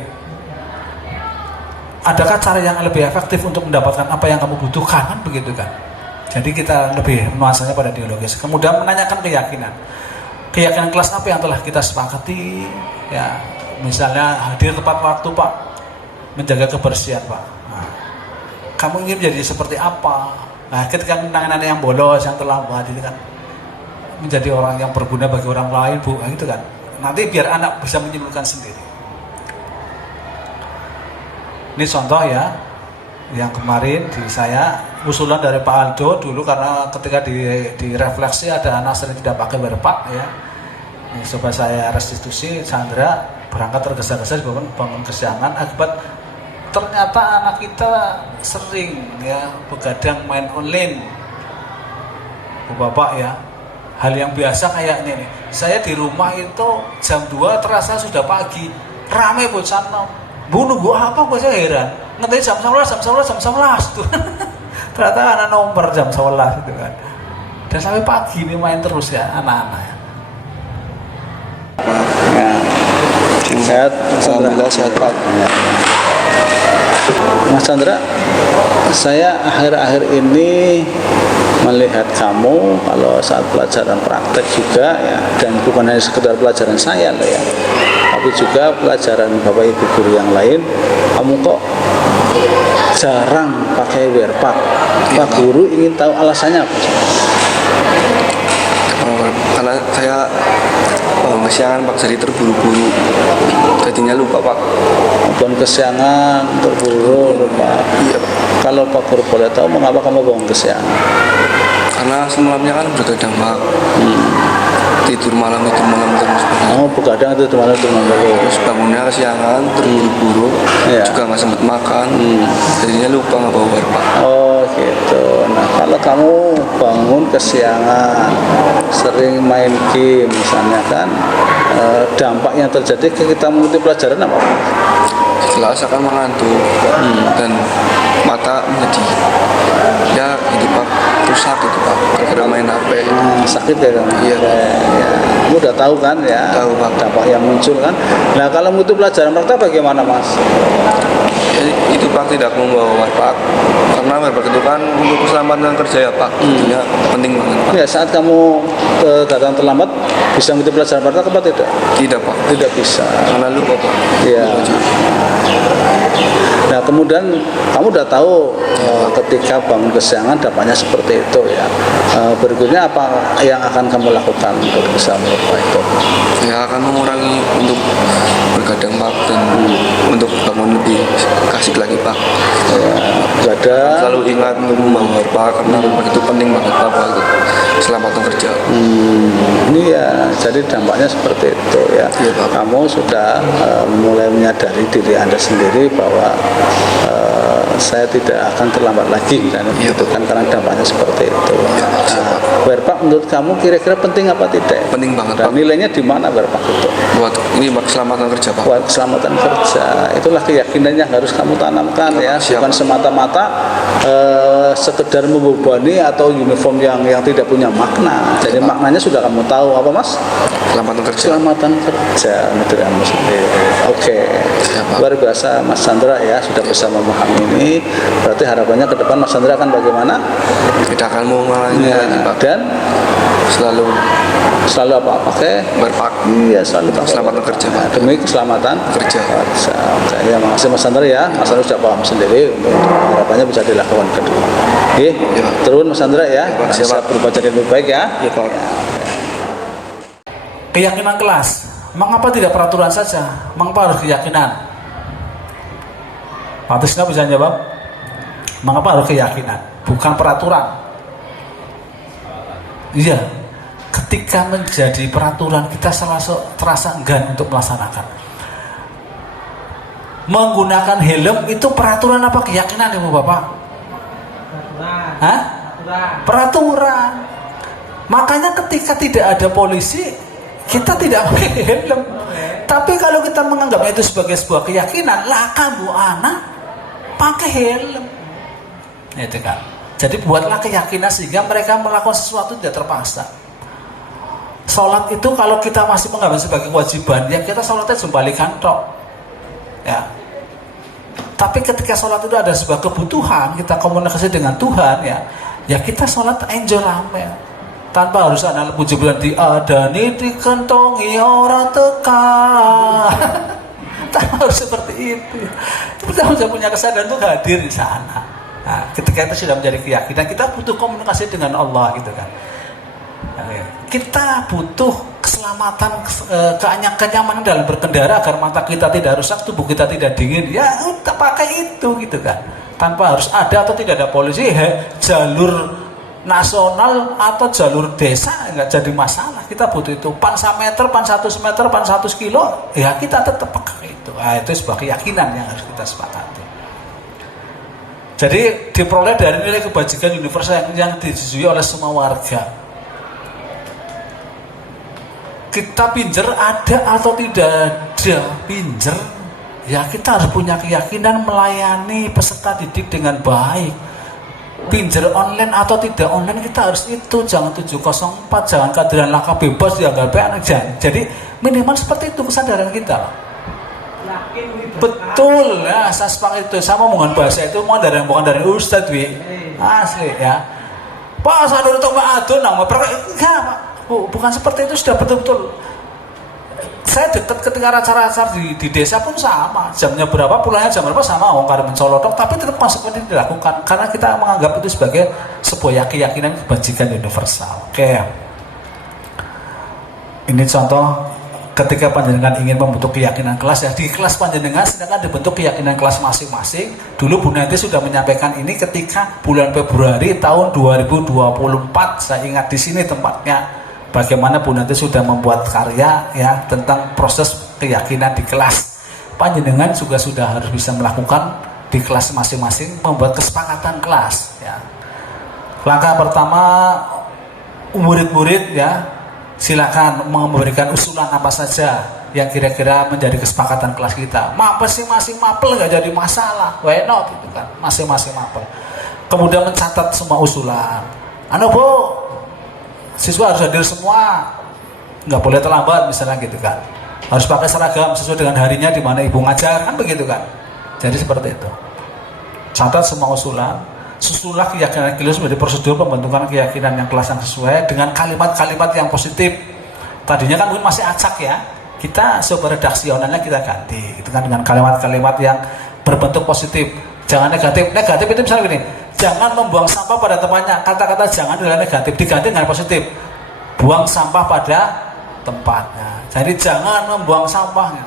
Adakah cara yang lebih efektif untuk mendapatkan apa yang kamu butuhkan? Kan begitu kan. Jadi kita lebih nuansanya pada dialogis. Kemudian menanyakan keyakinan. Keyakinan kelas apa yang telah kita sepakati? Ya, misalnya hadir tepat waktu, Pak. Menjaga kebersihan, Pak. Nah, kamu ingin menjadi seperti apa? Nah, ketika menangan yang bolos, yang terlambat, itu kan menjadi orang yang berguna bagi orang lain, Bu. Nah, gitu kan. Nanti biar anak bisa menyimpulkan sendiri. Ini contoh ya, yang kemarin di saya usulan dari Pak Aldo dulu, karena ketika di refleksi ada anak sering tidak pakai werpak ya. Ini coba saya restitusi, Sandra berangkat tergesa-gesa bangun kesiangan akibat ternyata anak kita sering ya begadang main online. Bapak ya, hal yang biasa kayaknya nih. Saya di rumah itu jam 2 terasa sudah pagi, rame bocah. Bu nunggu apa, gue saya heran. Ngetanya jam 11 tuh. Ternyata anak nomor jam 11 itu kan. Dan sampai pagi ini main terus ya anak-anak ya. Sehat, alhamdulillah sehat Pak. Mas Chandra, saya akhir-akhir ini melihat kamu kalau saat pelajaran praktek juga ya, dan bukan hanya sekedar pelajaran saya loh ya, tapi juga pelajaran Bapak Ibu guru yang lain, kamu kok jarang pakai werpak. Pak Guru ingin tahu alasannya apa? Karena saya kesiangan Pak, jadi terburu-buru, jadinya lupa Pak. Bangun kesiangan, terburu lupa. Iya Pak. Kalau Pak Guru boleh tahu mengapa kamu bangun kesiangan? Karena semalamnya kan begadang Pak. Tidur malam terus. Oh, begadang itu malam Terus bangunnya kesiangan, terburu-buru, Iya. juga nggak sempat makan, jadinya lupa nggak bawa werpak. Oh gitu. Nah kalau kamu bangun kesiangan, sering main game misalnya kan, dampak yang terjadi ke kita mengikuti pelajaran apa? Jelas akan mengantuk dan mata menjadi ya gitu Pak, rusak gitu Pak, gara-gara main HP. Sakit ya kamu? Iya Pak. Ya. Kamu udah tahu kan ya? Tahu Pak. Dampak yang muncul kan. Nah kalau mengikuti pelajaran mereka bagaimana Mas? Ya, itu Pak tidak membawa werpak, karena werpak itu kan untuk keselamatan kerja ya Pak, jadinya penting banget Pak. Ya saat kamu datang terlambat bisa mengikuti pelajaran mereka apa tidak? Tidak Pak, Tidak bisa. karena lupa Pak. Iya. Nah kemudian kamu udah tahu ketika bangun kesiangan dampaknya seperti itu ya. Berikutnya apa yang akan kamu lakukan untuk bisa merubah itu? Ya akan mengurangi untuk bergadang Pak, dan untuk bangun lebih kasih lagi Pak. Ya, ada. Selalu ingat untuk membawa werpak, karena werpak itu penting banget Pak buat keselamatan kerja. Ini ya, jadi dampaknya seperti itu ya. Iya, Pak. Kamu sudah mulai menyadari diri Anda sendiri bahwa saya tidak akan terlambat lagi misalnya, Iya, gitu kan, karena dampaknya seperti itu. Iya, Nah, werpak menurut kamu kira-kira penting apa tidak? Penting banget Dan Pak, nilainya di mana werpak itu? buat ini Pak, keselamatan kerja Pak. Buat keselamatan kerja. Itulah keyakinan yang harus kamu tanamkan ya, Siap, bukan Pak. semata-mata sekedar membebani atau uniform yang tidak punya makna. Jadi maknanya sudah kamu tahu apa Mas? Keselamatan kerja. Keselamatan kerja menurut kamu sendiri. Oke. Siap, Pak. Luar biasa Mas Chandra ya, sudah bisa memahami ini. Berarti harapannya ke depan Mas Chandra akan bagaimana? Tidak akan mengulangi lagi Pak, Dan selalu selalu apa? Pakai werpak. Iya, selalu pakai. Keselamatan kerja, Pak. Demi keselamatan Kerja. Oke, ya makasih Mas Chandra ya. Mas Chandra sudah paham sendiri untuk harapannya bisa dilakukan ke depan. Oke, Ya. turun Mas Chandra ya. Pak. Siap, Bisa Pak. berubah jadi lebih baik ya. Ya Pak. Keyakinan kelas. Mengapa tidak peraturan saja? Mengapa harus keyakinan? Pak Tisna bisa jawab. Mengapa harus keyakinan? Bukan peraturan. Iya. Ketika menjadi peraturan kita terasa enggan untuk melaksanakan. Menggunakan helm itu peraturan apa keyakinan Ibu Bapak? Peraturan. Hah? Peraturan. Peraturan. Makanya ketika tidak ada polisi, kita tidak pakai helm. Tapi kalau kita menganggapnya itu sebagai sebuah keyakinan, lah kamu anak pakai helm. Itu kan. Jadi buatlah keyakinan sehingga mereka melakukan sesuatu tidak terpaksa. Sholat itu kalau kita masih menganggap sebagai kewajiban, ya kita sholatnya jembalikan tok. Ya. Tapi ketika sholat itu ada sebuah kebutuhan, kita komunikasi dengan Tuhan, ya kita sholat enjoy rame, tanpa harus ada puji bulan diadani dikentongi orang teka. Tanpa harus seperti itu. Kita sudah punya kesadaran untuk hadir di sana. Nah, ketika itu sudah menjadi keyakinan, kita butuh komunikasi dengan Allah gitu kan. Kita butuh keselamatan, kenyamanan dalam berkendara agar mata kita tidak rusak, tubuh kita tidak dingin. Ya udah pakai itu gitu kan. Tanpa harus ada atau tidak ada polisi, jalur nasional atau jalur desa nggak jadi masalah. Kita butuh itu. Pan 1 meter, pan 1 meter, pan 1 kilo, ya kita tetap pakai itu. Nah, itu sebuah keyakinan yang harus kita sepakati. Jadi diperoleh dari nilai kebajikan universal yang dijujui oleh semua warga. Kita pinjer ada atau tidak ada pinjer, ya kita harus punya keyakinan melayani peserta didik dengan baik. Pinjer online atau tidak online kita harus itu, jangan 704, jangan keadilan laka bebas dianggap anak jangan. Jadi minimal seperti itu kesadaran kita. Betul ya, saya sepakat itu. Sama omongan bahasa itu mau dari bukan dari Ustadz asli ya. Pak saya untuk Pak Adun nama enggak Pak. Bukan seperti itu, sudah betul-betul. Saya dekat ketika acara-acara di desa pun sama. Jamnya berapa, pulangnya jam berapa sama. Karena mencolodok, tapi tetap konsekuensi dilakukan. Karena kita menganggap itu sebagai sebuah keyakinan kebajikan universal. Oke. Ini contoh ketika panjenengan ingin membentuk keyakinan kelas ya. Di kelas panjenengan sedangkan dibentuk keyakinan kelas masing-masing. Dulu Bu Nanti sudah menyampaikan ini ketika bulan Februari tahun 2024. Saya ingat di sini tempatnya. Bagaimana Bu Nanti sudah membuat karya ya tentang proses keyakinan di kelas. Panjenengan juga sudah harus bisa melakukan di kelas masing-masing membuat kesepakatan kelas ya. Langkah pertama murid-murid ya silakan memberikan usulan apa saja yang kira-kira menjadi kesepakatan kelas kita. Masing-masing mapel nggak jadi masalah, why not gitu kan, masing-masing mapel. Kemudian mencatat semua usulan. Bu, siswa harus hadir semua, nggak boleh terlambat misalnya gitu kan. Harus pakai seragam sesuai dengan harinya di mana ibu ngajar kan begitu kan. Jadi seperti itu. Catat semua usulan. Susulah keyakinan kelas menjadi prosedur pembentukan keyakinan yang kelas yang sesuai dengan kalimat-kalimat yang positif. Tadinya kan mungkin masih acak ya. Kita coba redaksionalnya kita ganti. Itu kan dengan kalimat-kalimat yang berbentuk positif. Jangan negatif. Negatif itu misalnya gini. Jangan membuang sampah pada tempatnya. Kata-kata jangan adalah negatif. Diganti dengan positif. Buang sampah pada tempatnya. Jadi jangan membuang sampahnya.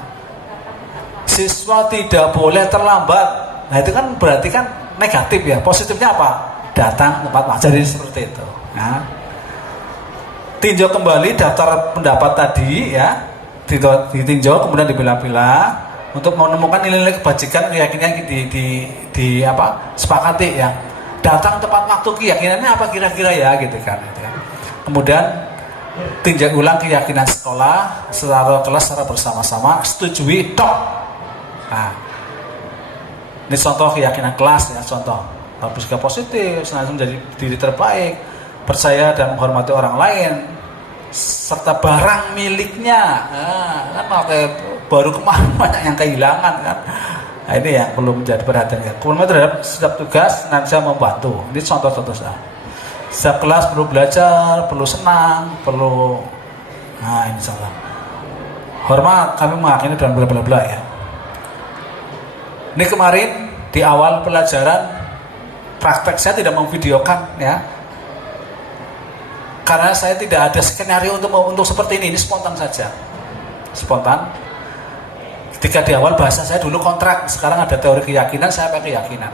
Siswa tidak boleh terlambat. Nah itu kan berarti kan negatif ya. Positifnya apa? Datang tempat wajar. Jadi seperti itu. Nah, tinjau kembali daftar pendapat tadi ya. Ditinjau kemudian dipilah-pilah untuk menemukan nilai-nilai kebajikan keyakinan sepakati ya. Datang tepat waktu keyakinannya apa kira-kira ya gitu kan. Kemudian tinjau ulang keyakinan sekolah secara kelas secara bersama-sama, setujui tok. Nah, ini contoh keyakinan kelas ya, contoh bersikap positif, senantiasa menjadi diri terbaik, percaya dan menghormati orang lain, serta barang miliknya. Nah, kan baru kemarin banyak yang kehilangan kan. Nah, ini yang perlu menjadi perhatian. Kemudian terhadap setiap tugas nanti saya membantu. Ini contoh-contoh saya. Setiap kelas perlu belajar, perlu senang, perlu. Nah ini salah. Hormat kami meyakini dan bla bla bla ya. Ini kemarin di awal pelajaran praktek saya tidak memvideokan ya. Karena saya tidak ada skenario untuk seperti ini spontan saja. Spontan. Ketika di awal bahasa saya dulu kontrak, sekarang ada teori keyakinan, saya pakai keyakinan.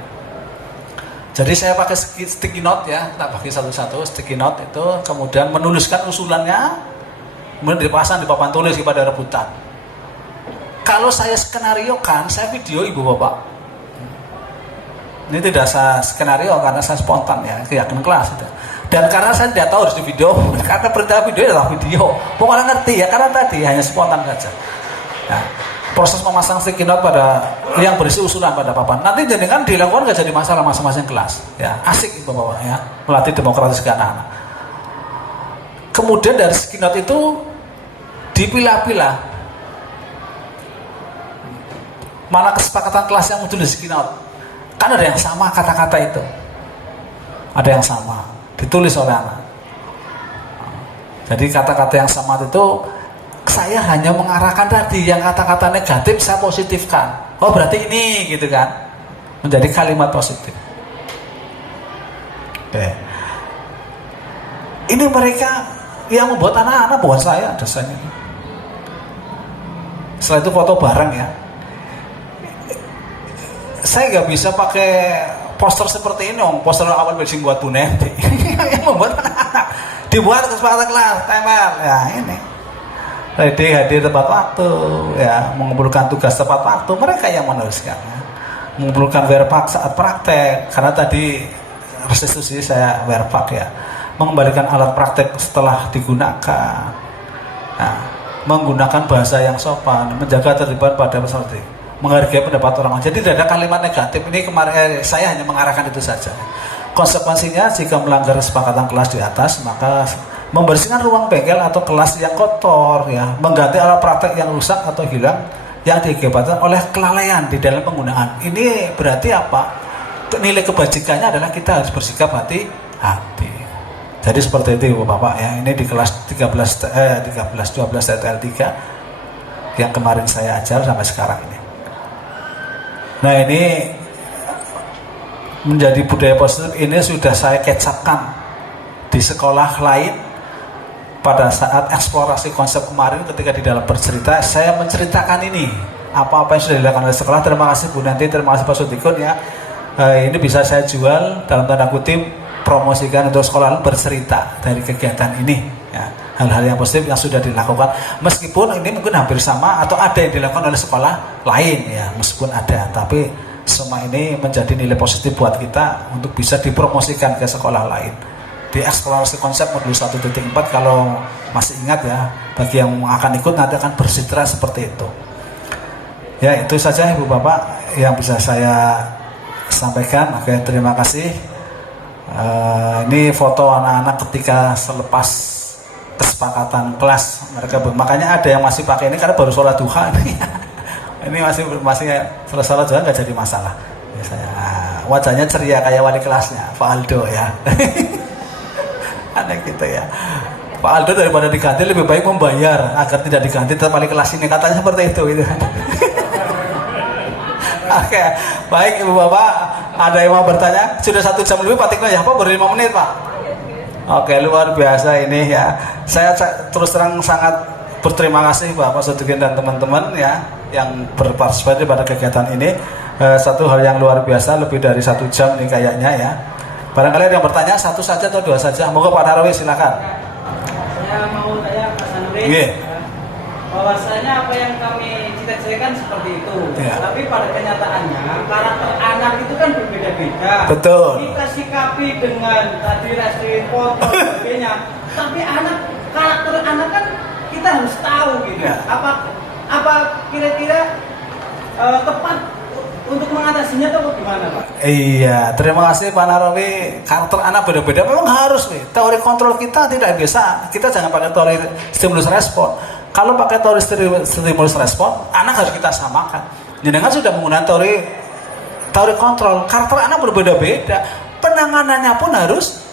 Jadi saya pakai sticky note ya, tak bagi satu-satu sticky note itu, kemudian menuliskan usulannya, kemudian dipasang di papan tulis kepada rebutan. Kalau saya skenario kan, saya video ibu bapak. Ini tidak saya skenario karena saya spontan ya, keyakinan kelas itu. Dan karena saya tidak tahu harus di video, karena perintah video adalah video. Pokoknya ngerti ya, karena tadi hanya spontan saja. Nah, proses memasang sticky note pada yang berisi usulan pada papan nanti jenengan dilakukan nggak jadi masalah masing-masing kelas ya, asik itu bapak ya, melatih demokratis ke anak-anak. Kemudian dari sticky note itu dipilah-pilah mana kesepakatan kelas yang muncul di sticky note, kan ada yang sama kata-kata itu, ada yang sama ditulis oleh anak. Jadi kata-kata yang sama itu saya hanya mengarahkan tadi yang kata-kata negatif saya positifkan. Oh berarti ini gitu kan, menjadi kalimat positif. Oke. Ini mereka yang membuat anak-anak, bukan saya dosen ini. Setelah itu foto bareng ya. Saya nggak bisa pakai poster seperti ini, poster awal basic buat Bu Nenti. Yang membuat anak-anak dibuat kesepakatan kelas, tempel ya ini. Ready hadir tepat waktu ya, mengumpulkan tugas tepat waktu, mereka yang menuliskan ya. Mengumpulkan verpak saat praktek, karena tadi restitusi saya verpak ya, mengembalikan alat praktek setelah digunakan nah, menggunakan bahasa yang sopan, menjaga ketertiban pada peserta, menghargai pendapat orang lain. Jadi tidak ada kalimat negatif. Ini kemarin saya hanya mengarahkan itu saja. Konsekuensinya jika melanggar kesepakatan kelas di atas, maka membersihkan ruang bengkel atau kelas yang kotor ya, mengganti alat praktek yang rusak atau hilang yang diakibatkan oleh kelalaian di dalam penggunaan. Ini berarti apa? Nilai kebajikannya adalah kita harus bersikap hati-hati. Jadi seperti itu Bapak ya. Ini di kelas 12 TTL 3 yang kemarin saya ajar sampai sekarang ini. Nah ini menjadi budaya positif ini sudah saya kecapkan di sekolah lain. Pada saat eksplorasi konsep kemarin ketika di dalam bercerita, saya menceritakan ini apa-apa yang sudah dilakukan oleh sekolah. Terima kasih Bu Nanti, terima kasih Pak Sudikun ya. Ini bisa saya jual dalam tanda kutip, promosikan untuk sekolah bercerita dari kegiatan ini ya. Hal-hal yang positif yang sudah dilakukan, meskipun ini mungkin hampir sama atau ada yang dilakukan oleh sekolah lain ya, meskipun ada, tapi semua ini menjadi nilai positif buat kita untuk bisa dipromosikan ke sekolah lain. Di eksplorasi konsep modul 1.4 kalau masih ingat ya, bagi yang akan ikut nanti akan bersitra seperti itu ya. Itu saja Ibu Bapak yang bisa saya sampaikan. Oke, terima kasih. Ini foto anak-anak ketika selepas kesepakatan kelas mereka, makanya ada yang masih pakai ini karena baru sholat duha ini masih selesai sholat duha nggak jadi masalah ya. Saya wajahnya ceria kayak wali kelasnya Pak Aldo ya. Aneh gitu ya. Pak Aldo daripada diganti lebih baik membayar agar tidak diganti tetap wali kelas ini, katanya seperti itu gitu. Oke, baik Ibu Bapak, ada yang mau bertanya? Sudah 1 jam lebih Pak Tikno ya Pak, baru 5 menit Pak. Oke, luar biasa ini ya. Saya terus terang sangat berterima kasih Bapak Sudikun dan teman-teman ya yang berpartisipasi pada kegiatan ini. Satu hal yang luar biasa, lebih dari 1 jam nih kayaknya ya. Barangkali ada yang bertanya, 1 saja atau 2 saja. Moga Pak Narawi silakan. Saya mau tanya Pak Sanuri. Yeah. Bahwasanya apa yang kami cita-citakan seperti itu. Yeah. Tapi pada kenyataannya karakter anak itu kan berbeda-beda. Betul. Kita sikapi dengan tadi restoran foto dan sebagainya. Tapi karakter anak kan kita harus tahu gitu. Yeah. Apa kira-kira tepat untuk mengatasinya atau gimana Pak? Iya, terima kasih Pak Narawi. Karakter anak beda-beda, memang harus nih. Teori kontrol kita tidak bisa. Kita jangan pakai teori stimulus respon. Kalau pakai teori stimulus respon, anak harus kita samakan. Jangan sudah menggunakan teori kontrol. Karakter anak berbeda-beda. Penanganannya pun harus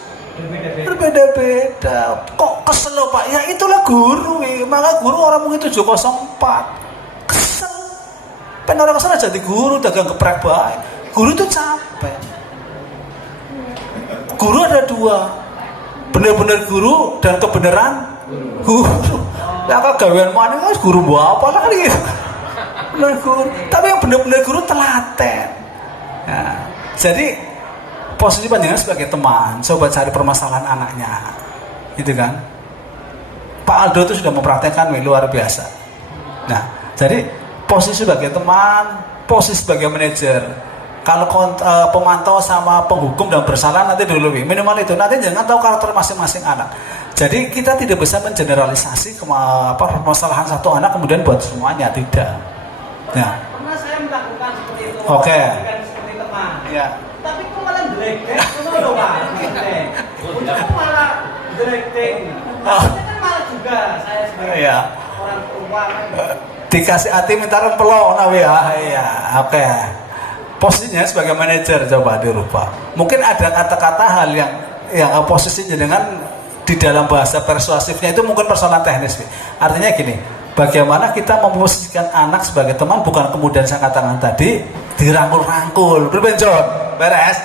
berbeda-beda. Kok kesel loh Pak? Ya itulah guru. Maka guru orang mungkin 704. Kesel. Orang kesana jadi guru dagang geprek baik. Guru itu capek. Guru ada 2, benar-benar guru dan kebenaran guru. Ya kalau gawean mana kan guru apa lah gitu. Benar guru. Tapi yang benar-benar guru telaten. Ya. Jadi posisi panjenengan sebagai teman, coba cari permasalahan anaknya, gitu kan? Pak Aldo itu sudah mempraktekkan luar biasa. Nah, jadi posisi sebagai teman, posisi sebagai manajer. Kalau pemantau sama penghukum dan bersalah nanti dulu minimal itu. Nanti jangan tahu karakter masing-masing anak. Jadi kita tidak bisa mengeneralisasi permasalahan satu anak kemudian buat semuanya, tidak. Ya. Pernah saya melakukan seperti itu. Oke. Seperti teman. Ya. Tapi kok malah jelek-jelek, loh Pak. Kok malah jelek-jelek. Maksudnya kan malah juga saya sebagai orang tua. Dikasih hati minta rempelok, ya. Iya, oke. Posisinya sebagai manajer coba dirubah. Mungkin ada kata-kata hal yang posisinya dengan di dalam bahasa persuasifnya itu mungkin persoalan teknis. Artinya gini, bagaimana kita memposisikan anak sebagai teman, bukan kemudian saya katakan tadi dirangkul-rangkul, berbenjon, beres,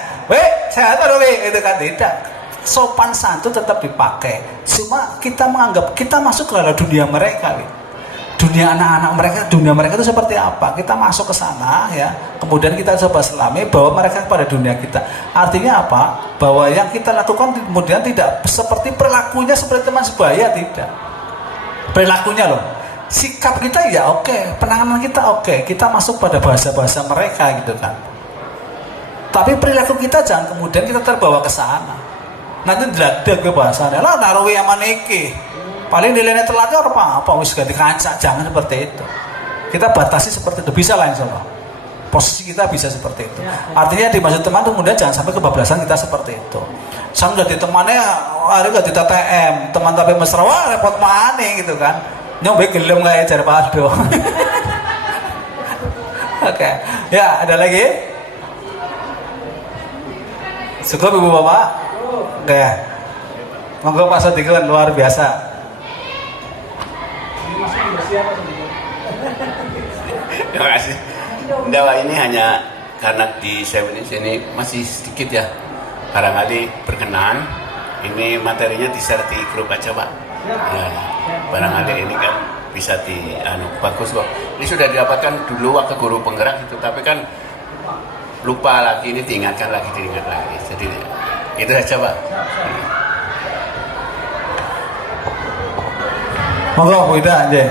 sehat atau itu kan tidak. Sopan santun tetap dipakai. Cuma kita menganggap kita masuk ke dalam dunia mereka, dunia anak-anak mereka, dunia mereka itu seperti apa? Kita masuk ke sana ya, kemudian kita coba selami bahwa mereka pada dunia kita. Artinya apa? Bahwa yang kita lakukan kemudian tidak seperti perilakunya seperti teman sebaya, tidak. Perilakunya loh, sikap kita ya oke, penanganan kita oke, kita masuk pada bahasa-bahasa mereka gitu kan. Tapi perilaku kita jangan kemudian kita terbawa ke sana. Nanti dadak ke bahasanya, lah naruhi yang maniki. Paling nilainya telatnya apa wis ganti kancak, jangan seperti itu. Kita batasi seperti itu, bisa lah insyaallah. Posisi kita bisa seperti itu. Artinya dimaksud teman kemudian jangan sampai kebablasan kita seperti itu. Sang jadi temannya hari gak di TTM, teman tapi mesra, wah repot maning gitu kan. Nyoba gelem kayak jar pado. Oke. Ya, ada lagi? Cukup Ibu Bapak? Oke. Monggo Pak Sodikun, luar biasa. Terima kasih. Dakwah ini hanya karena di sini masih sedikit ya. Barangkali berkenan. Ini materinya di-share di grup aja Pak. Ya, barangkali ini kan bisa bagus kok. Ini sudah didapatkan dulu waktu guru penggerak itu, tapi kan lupa lagi, ini diingat lagi. Jadi itu saja Pak. Monggo Bu Ida aja.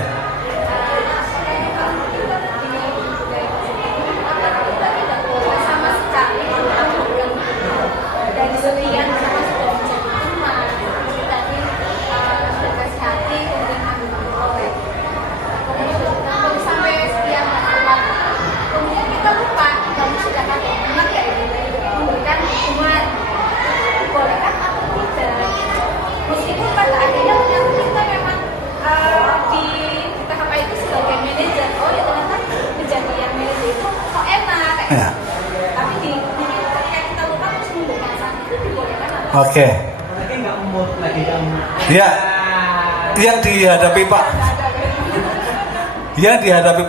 Oke. Ya, yang dihadapi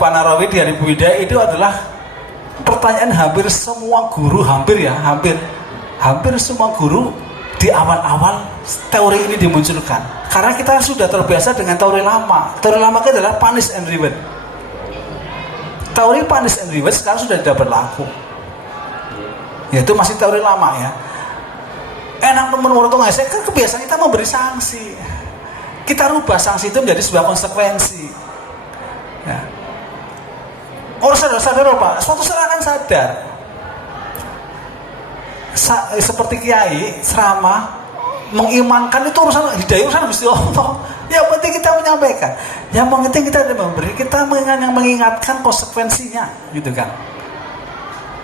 Pak Narawi di hari Bu Ida itu adalah pertanyaan hampir semua guru, hampir semua guru di awal-awal teori ini dimunculkan. Karena kita sudah terbiasa dengan teori lama. Teori lama itu adalah punish and reward. Teori punish and reward sekarang sudah tidak berlaku. Yaitu masih teori lama ya. Enak menurut saya kan kebiasaan kita memberi sanksi. Kita rubah sanksi itu menjadi sebuah konsekuensi. Ya. Orang sadar Pak, suatu saat akan sadar. Seperti kiai ceramah mengimankan itu urusan hidayah, urusan Gusti Allah. Yang penting kita menyampaikan, yang penting kita memberi, kita mengingatkan konsekuensinya, gitu kan.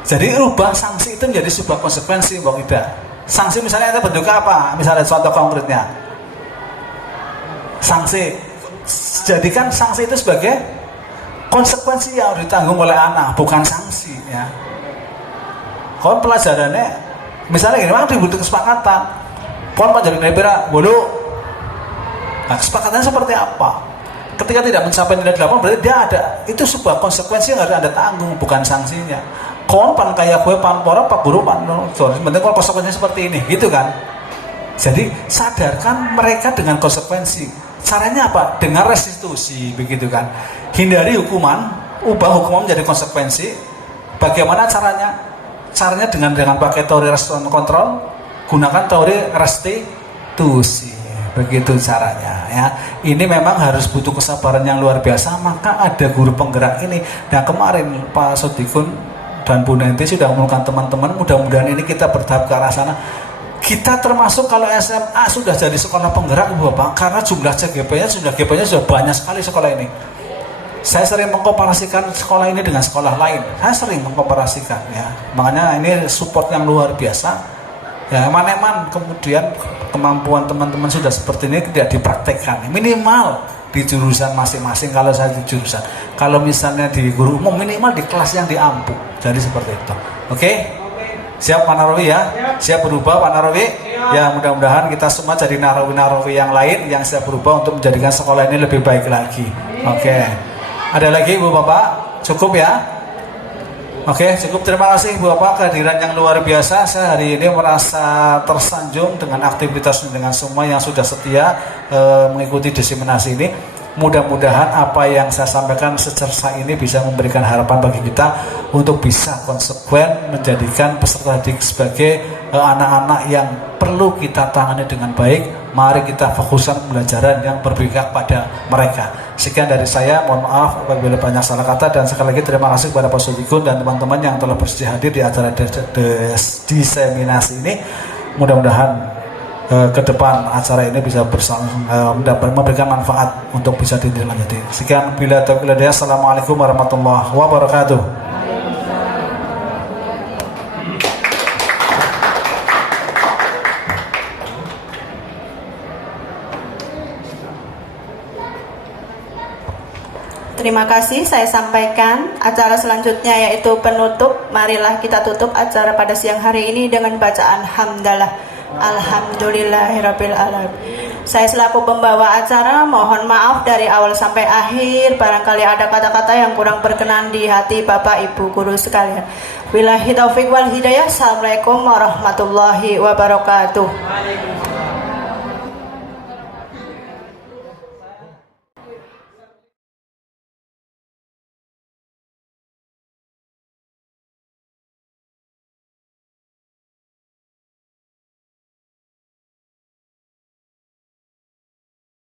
Jadi rubah sanksi itu menjadi sebuah konsekuensi, Bang Ida. Sanksi misalnya itu bentuknya apa? Misalnya contoh konkretnya. Sanksi, jadikan sanksi itu sebagai konsekuensi yang ditanggung oleh anak, bukan sanksi ya. Kalau pelajarannya, misalnya gini, memang dibutuhkan kesepakatan. Pon Pak jadi nebera, bodoh. Nah, kesepakatannya seperti apa? Ketika tidak mencapai nilai 8 berarti dia ada. Itu sebuah konsekuensi yang harus Anda tanggung, bukan sanksinya. Kon pan kayak gue pan pora pak guru pan penting kalau konsekuensinya seperti ini gitu kan. Jadi sadarkan mereka dengan konsekuensi. Caranya apa? Dengan restitusi begitu kan. Hindari hukuman, ubah hukuman menjadi konsekuensi. Bagaimana caranya? Caranya dengan pakai teori respon kontrol, gunakan teori restitusi. Begitu caranya ya. Ini memang harus butuh kesabaran yang luar biasa. Maka ada guru penggerak ini. Dan kemarin Pak Sodikun dan Bu Nenti sudah mengumumkan teman-teman, mudah-mudahan ini kita bertahap ke arah sana. kita termasuk kalau SMA sudah jadi sekolah penggerak Ibu Bapak, karena jumlah CGP-nya sudah banyak sekali sekolah ini. Saya sering mengkomparasikan sekolah ini dengan sekolah lain. Saya sering mengkomparasikan ya. Makanya ini support yang luar biasa. Ya, eman-eman kemudian kemampuan teman-teman sudah seperti ini tidak dipraktekkan. Minimal di jurusan masing-masing, kalau saya di jurusan. Kalau misalnya di guru umum, minimal di kelas yang diampu. Jadi seperti itu. Oke? Siap Pak Narawi ya? Siap berubah Pak Narawi? Ya, mudah-mudahan kita semua jadi Narawi-Narawi yang lain yang siap berubah untuk menjadikan sekolah ini lebih baik lagi. Oke. Ada lagi Ibu Bapak? Cukup ya? Oke, cukup. Terima kasih Ibu Bapak kehadiran yang luar biasa. Saya hari ini merasa tersanjung dengan aktivitas dengan semua yang sudah setia mengikuti diseminasi ini. Mudah-mudahan apa yang saya sampaikan secerca ini bisa memberikan harapan bagi kita untuk bisa konsekuen menjadikan peserta didik sebagai anak-anak yang perlu kita tangani dengan baik. Mari kita fokuskan pembelajaran yang berpihak pada mereka. Sekian dari saya, mohon maaf apabila banyak salah kata, dan sekali lagi terima kasih kepada Pak Sudikun dan teman-teman yang telah bersedia hadir di acara diseminasi ini. Mudah-mudahan ke depan acara ini bisa memberikan manfaat untuk bisa ditindaklanjuti. Sekian, bila taufiq hidayah. Assalamualaikum warahmatullahi wabarakatuh. Terima kasih, saya sampaikan acara selanjutnya yaitu penutup. Marilah kita tutup acara pada siang hari ini dengan bacaan hamdalah. Alhamdulillahirabbil alamin. Saya selaku pembawa acara mohon maaf dari awal sampai akhir. Barangkali ada kata-kata yang kurang berkenan di hati Bapak Ibu guru sekalian. Billahi taufiq wal hidayah. Assalamualaikum warahmatullahi wabarakatuh.